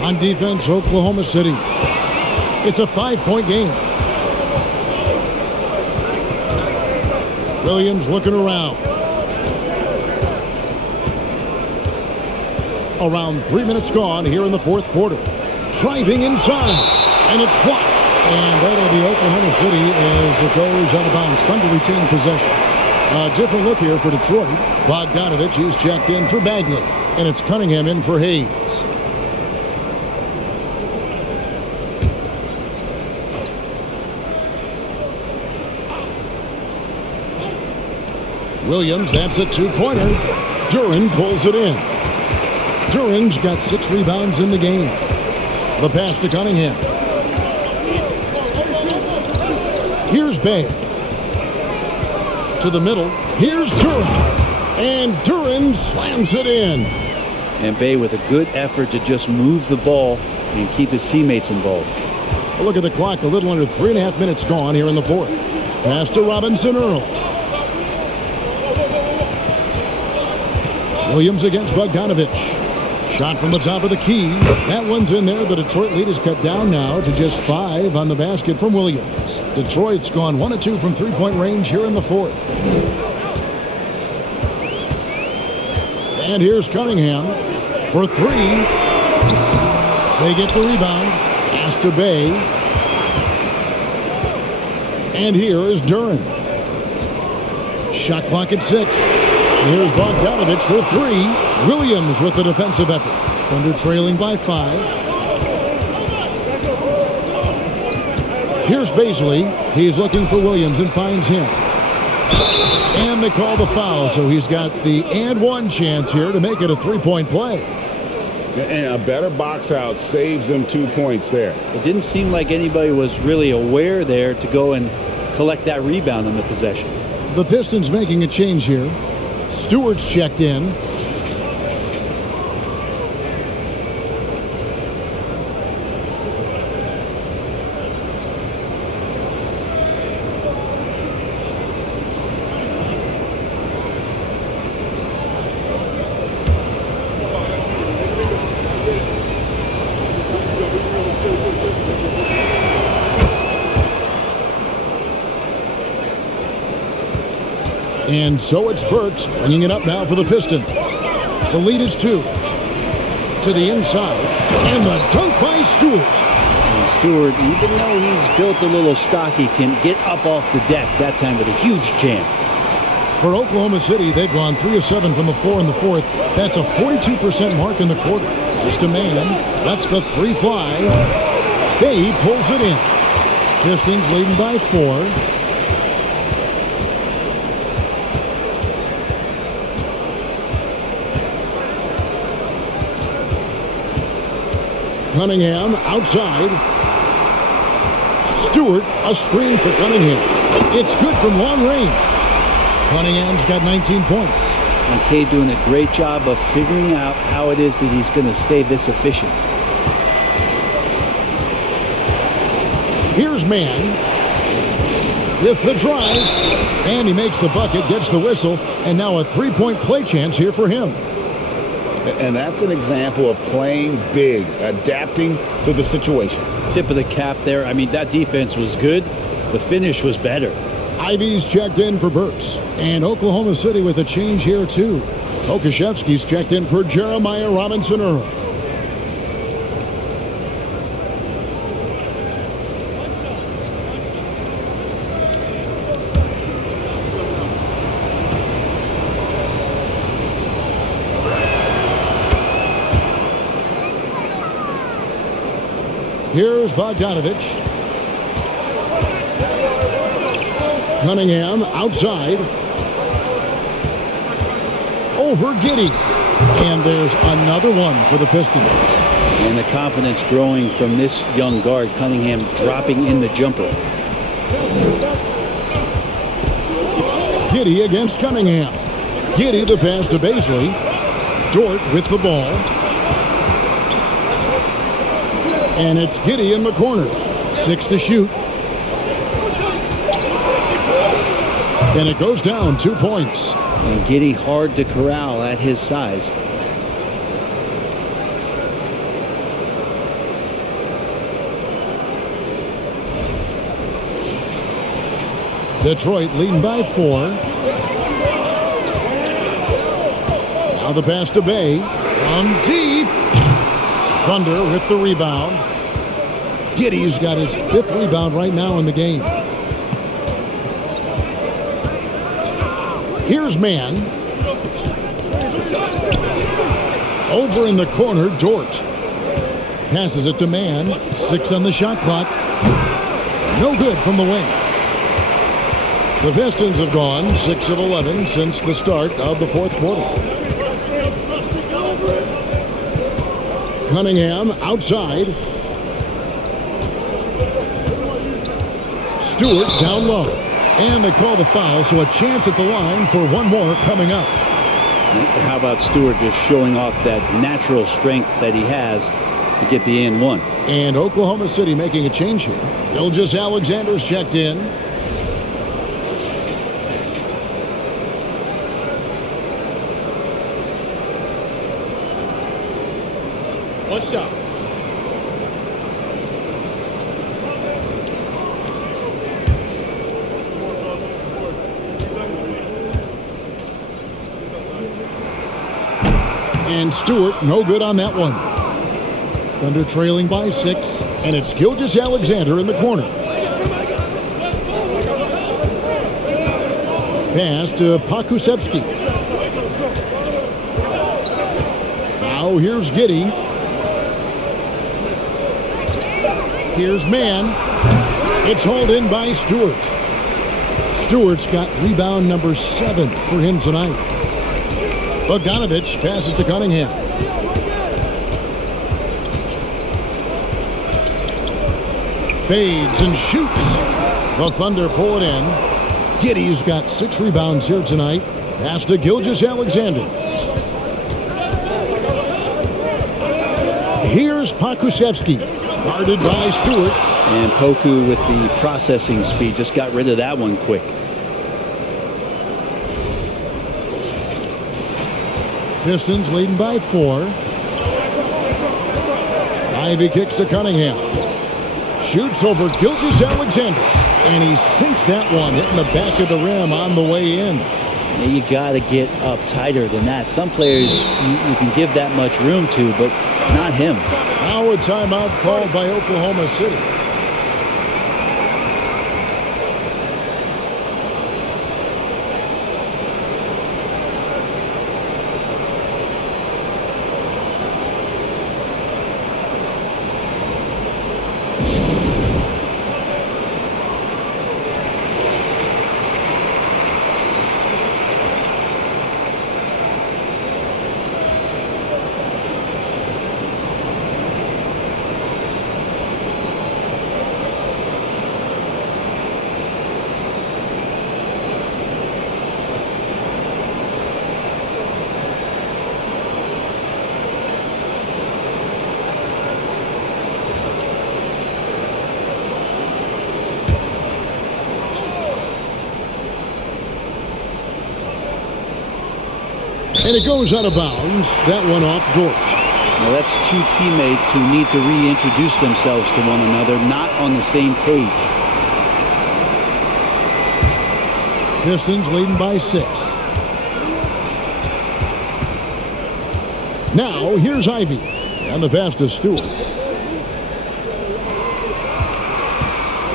On defense, Oklahoma City. It's a 5-point game. Williams looking around. Around 3 minutes gone here in the fourth quarter. Driving inside. And it's blocked. And that'll be Oklahoma City as it goes out of bounds. Thunder retain possession. A different look here for Detroit. Bogdanovich is checked in for Bagley. And it's Cunningham in for Hayes. Williams, that's a 2-pointer. Duren pulls it in. Duren's got 6 rebounds in the game. The pass to Cunningham. Here's Bay. To the middle. Here's Duren. And Duren slams it in. And Bay with a good effort to just move the ball and keep his teammates involved. A look at the clock. A little under 3.5 minutes gone here in the fourth. Pass to Robinson Earl. Williams against Bogdanovich. Shot from the top of the key. That one's in there. The Detroit lead is cut down now to just 5 on the basket from Williams. Detroit's gone 1 of 2 from three-point range here in the fourth. And here's Cunningham for 3. They get the rebound. Pass to Bay. And here is Duren. Shot clock at 6. Here's Bogdanovich for 3. Williams with the defensive effort. Thunder trailing by 5. Here's Baisley. He's looking for Williams and finds him. And they call the foul, so he's got the and one chance here to make it a three-point play. And a better box out saves them 2 points there. It didn't seem like anybody was really aware there to go and collect that rebound in the possession. The Pistons making a change here. Stewart's checked in. And so it's Burks bringing it up now for the Pistons. The lead is 2. To the inside. And the dunk by Stewart. And Stewart, even though he's built a little stocky, can get up off the deck that time with a huge jam. For Oklahoma City, they've gone 3 of 7 from the floor in the fourth. That's a 42% mark in the quarter. Just a man. That's the 3 fly. Bay pulls it in. Pistons leading by 4. Cunningham outside. Stewart, a screen for Cunningham. It's good from long range. Cunningham's got 19 points. And Cade doing a great job of figuring out how it is that he's going to stay this efficient. Here's Mann with the drive. And he makes the bucket, gets the whistle, and now a three-point play chance here for him. And that's an example of playing big, adapting to the situation. Tip of the cap there. I mean, that defense was good. The finish was better. Ivy's checked in for Burks. And Oklahoma City with a change here, too. Okashevsky's checked in for Jeremiah Robinson-Earl. Here's Bogdanovich. Cunningham outside. Over Giddey. And there's another one for the Pistons. And the confidence growing from this young guard, Cunningham, dropping in the jumper. Giddey against Cunningham. Giddey the pass to Baisley. Dort with the ball. And it's Giddey in the corner. 6 to shoot. And it goes down 2 points. And Giddey hard to corral at his size. Detroit leading by 4. Now the pass to Bay. From deep. Thunder with the rebound. Giddey's got his 5th rebound right now in the game. Here's Mann. Over in the corner, Dort. Passes it to Mann. 6 on the shot clock. No good from the wing. The Pistons have gone 6 of 11 since the start of the fourth quarter. Cunningham outside. Stewart down low. And they call the foul, so a chance at the line for one more coming up. How about Stewart just showing off that natural strength that he has to get the and one? And Oklahoma City making a change here. Gilgeous Alexander's checked in. One shot. And Stewart, no good on that one. Thunder trailing by 6, and it's Gilgeous Alexander in the corner. Pass to Pokusevski. Now here's Giddey. Here's Mann. It's hauled in by Stewart. Stewart's got rebound number 7 for him tonight. Bogdanovich passes to Cunningham. Fades and shoots. The Thunder pull it in. Giddey's got 6 rebounds here tonight. Pass to Gilgeous-Alexander. Here's Pokusevski, guarded by Stewart. And Poku with the processing speed just got rid of that one quick. Pistons leading by 4. Ivy kicks to Cunningham. Shoots over Gilgeous-Alexander. And he sinks that one, hitting the back of the rim on the way in. You got to get up tighter than that. Some players you can give that much room to, but not him. Now a timeout called by Oklahoma City. And it goes out of bounds. That one off George. Now that's 2 teammates who need to reintroduce themselves to one another, not on the same page. Pistons leading by 6. Now here's Ivy. And the pass to Stewart.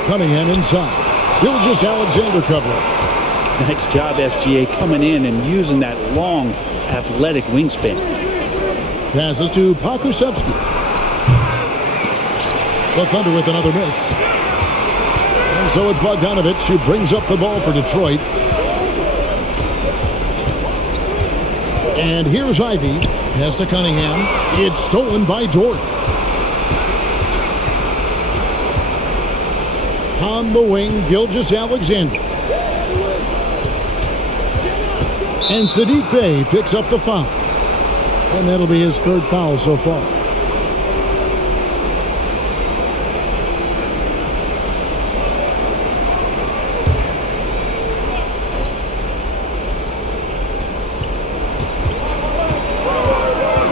Cunningham inside. Gilgeous-Alexander covering. Nice job, SGA, coming in and using that long, athletic wingspan. Passes to Pokusevski. The Thunder with another miss. And so it's Bogdanovich who brings up the ball for Detroit. And here's Ivy. Pass to Cunningham. It's stolen by Dort. On the wing, Gilgeous-Alexander. And Saddiq Bey picks up the foul. And that'll be his 3rd foul so far.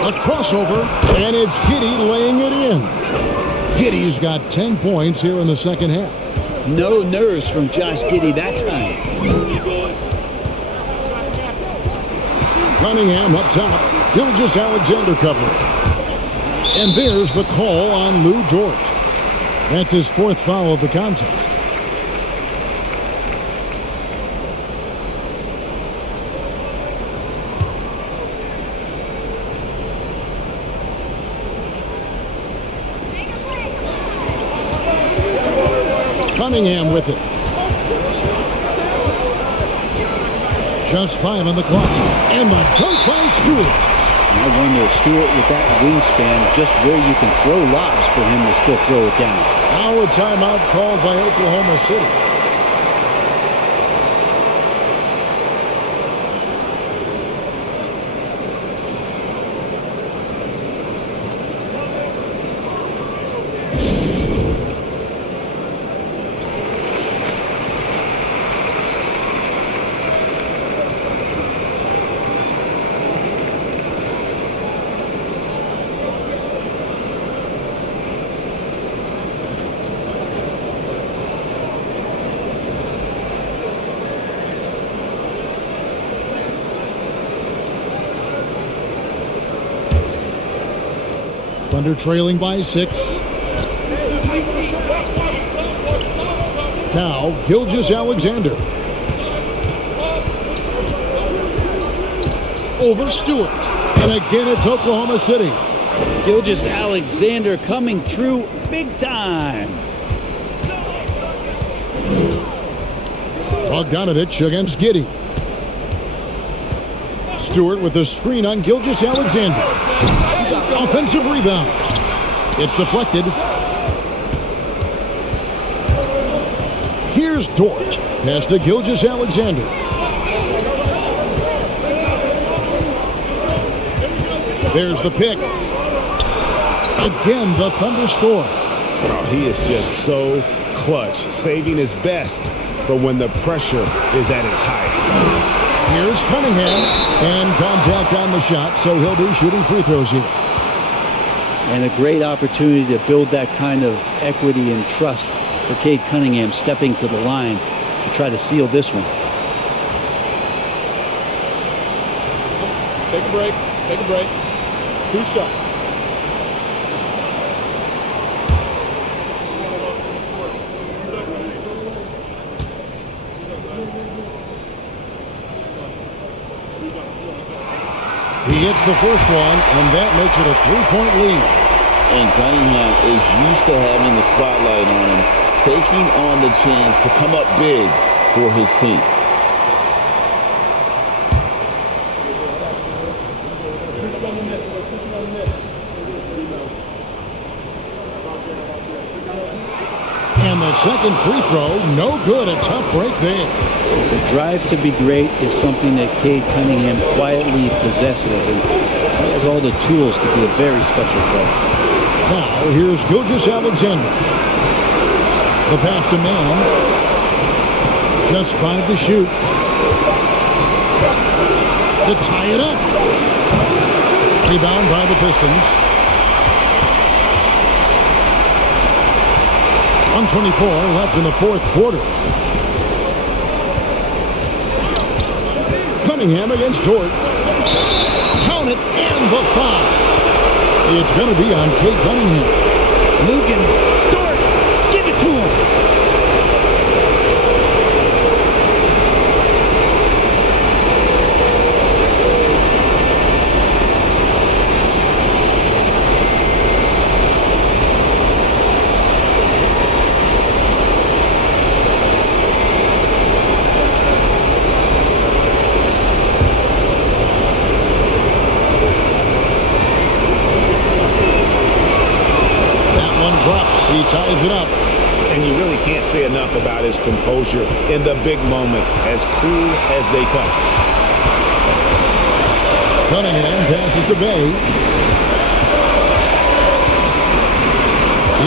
A crossover, and it's Giddey laying it in. Giddey's got 10 points here in the second half. No nerves from Josh Giddey that time. Cunningham up top. Gilgeous-Alexander covering. And there's the call on Lou Dort. That's his 4th foul of the contest. Cunningham with it. Just 5 on the clock. And the dunk by Stewart. I wonder, Stewart, with that wingspan, just where you can throw lobs for him to still throw it down. Now a timeout called by Oklahoma City. Thunder trailing by 6. Now, Gilgeous-Alexander. Over Stewart. And again, it's Oklahoma City. Gilgeous Alexander coming through big time. Bogdanovich against Giddey. Stewart with the screen on Gilgeous Alexander. Offensive rebound. It's deflected. Here's Dort. Pass to Gilgeous Alexander. There's the pick. Again, the Thunder score. Oh, he is just so clutch, saving his best for when the pressure is at its highest. Here's Cunningham, and contact on the shot, so he'll be shooting free throws here. And a great opportunity to build that kind of equity and trust for Cade Cunningham stepping to the line to try to seal this one. Take a break. Take a break. 2 shots. He hits the first one, and that makes it a 3-point lead. And Cunningham is used to having the spotlight on him, taking on the chance to come up big for his team. And the second free throw, no good. A tough break there. The drive to be great is something that Cade Cunningham quietly possesses, and he has all the tools to be a very special player. Now, here's Gilgeous Alexander. The pass to Mann. Just 5 to shoot. To tie it up. Rebound by the Pistons. 1:24 left in the fourth quarter. Cunningham against Dort. Count it, and the foul. It's going to be on Cade Cunningham. Lugans, Dort, give it to him. He ties it up. And you really can't say enough about his composure in the big moments, as cool as they come. Cunningham passes to Bay.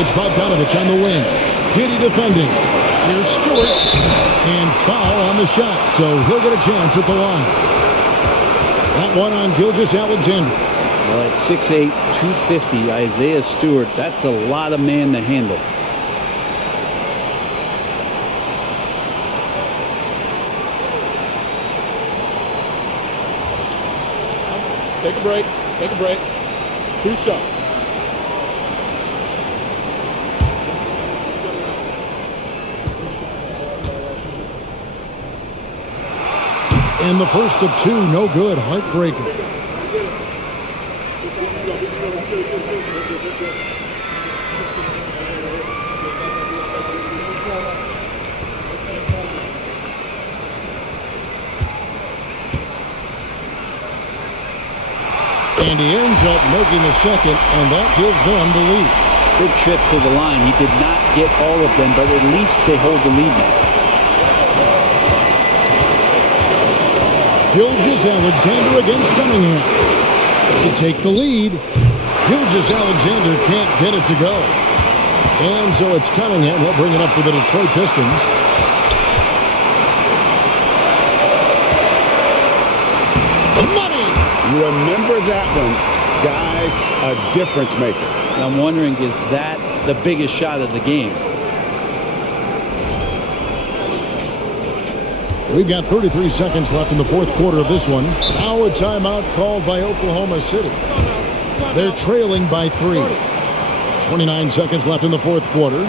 It's Bogdanovich on the wing. Giddey defending. Here's Stewart. And foul on the shot, so he'll get a chance at the line. That one on Gilgeous Alexander. Well, at 6'8", 250, Isaiah Stewart, that's a lot of man to handle. Take a break. Take a break. 2 shots. And the first of 2, no good. Heartbreaker. And he ends up making the second, and that gives them the lead. Good trip to the line. He did not get all of them, but at least they hold the lead now. Gilgeous Alexander against Cunningham. To take the lead, Gilgeous Alexander can't get it to go. And so it's Cunningham. He'll bring it up for the Detroit Pistons. Remember that one, guys, a difference maker. I'm wondering, is that the biggest shot of the game? We've got 33 seconds left in the fourth quarter of this one. Now a timeout called by Oklahoma City. They're trailing by 3. 29 seconds left in the fourth quarter.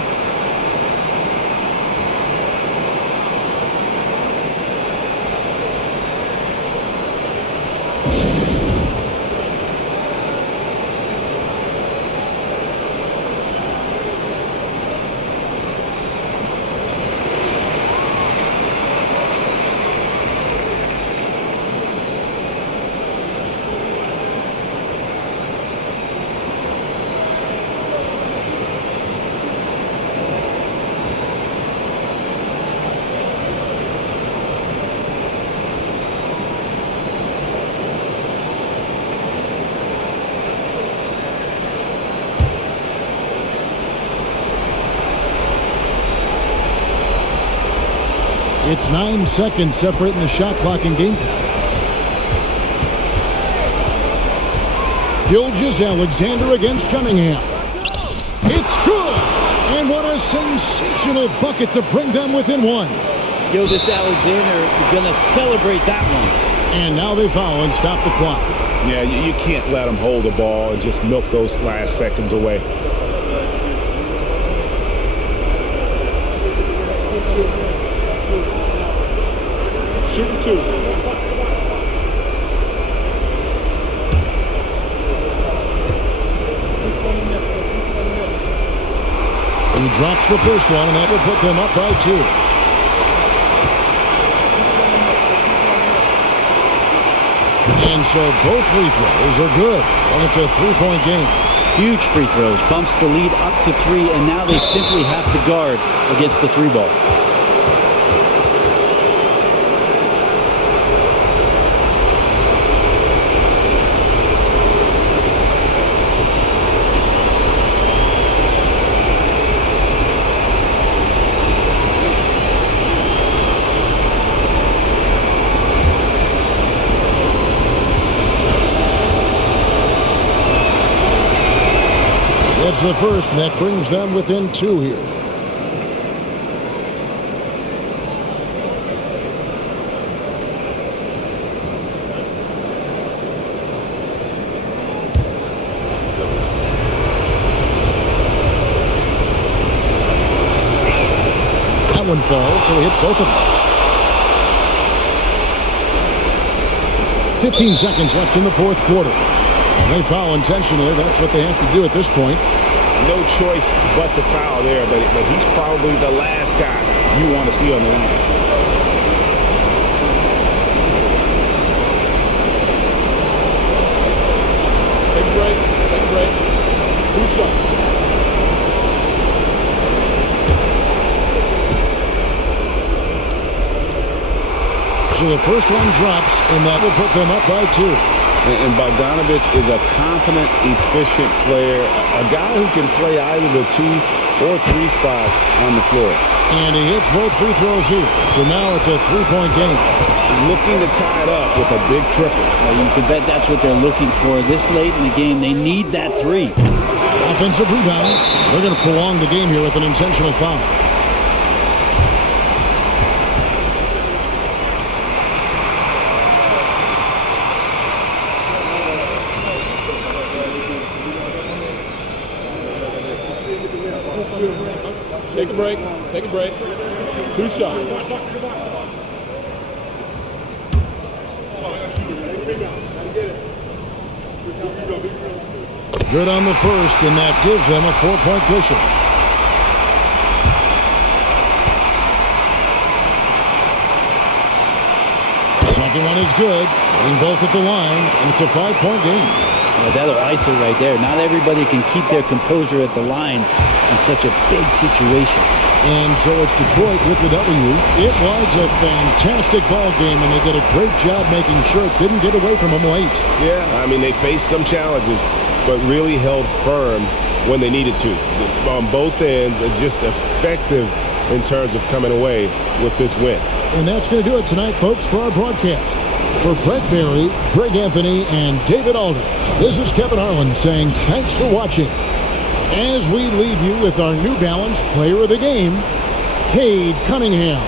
It's 9 seconds separating the shot clock and game clock. Gilgeous-Alexander against Cunningham. It's good! And what a sensational bucket to bring them within one. Gilgeous-Alexander going to celebrate that one. And now they foul and stop the clock. Yeah, you can't let them hold the ball and just milk those last seconds away. Shooting 2. He drops the first one, and that will put them up by 2. And so both free throws are good. And it's a 3-point game. Huge free throws. Bumps the lead up to 3, and now they simply have to guard against the 3 ball. That's the first, and that brings them within 2 here. That one falls, so he hits both of them. 15 seconds left in the fourth quarter. They foul intentionally. That's what they have to do at this point. No choice but to foul there, but he's probably the last guy you want to see on the line. Take a break. Take a break. 2 shots. So the first one drops, and that will put them up by 2. And Bogdanovich is a confident, efficient player, a guy who can play either the 2 or 3 spots on the floor. And he hits both free throws here. So now it's a 3-point game. Looking to tie it up with a big triple. Well, you can bet that's what they're looking for. This late in the game, they need that 3. Offensive rebound. They're going to prolong the game here with an intentional foul. Take a break. Take a break. 2 shots. Good on the first, and that gives them a 4-point cushion. Second one is good. Getting both at the line, and it's a 5-point game. Well, that'll ice it right there. Not everybody can keep their composure at the line in such a big situation. And so it's Detroit with the W. It was a fantastic ball game, and they did a great job making sure it didn't get away from them late. Yeah, I mean, they faced some challenges, but really held firm when they needed to. On both ends, are just effective in terms of coming away with this win. And that's going to do it tonight, folks, for our broadcast. For Brett Barry, Greg Anthony, and David Alden, this is Kevin Harlan saying thanks for watching. As we leave you with our New Balance Player of the Game, Cade Cunningham.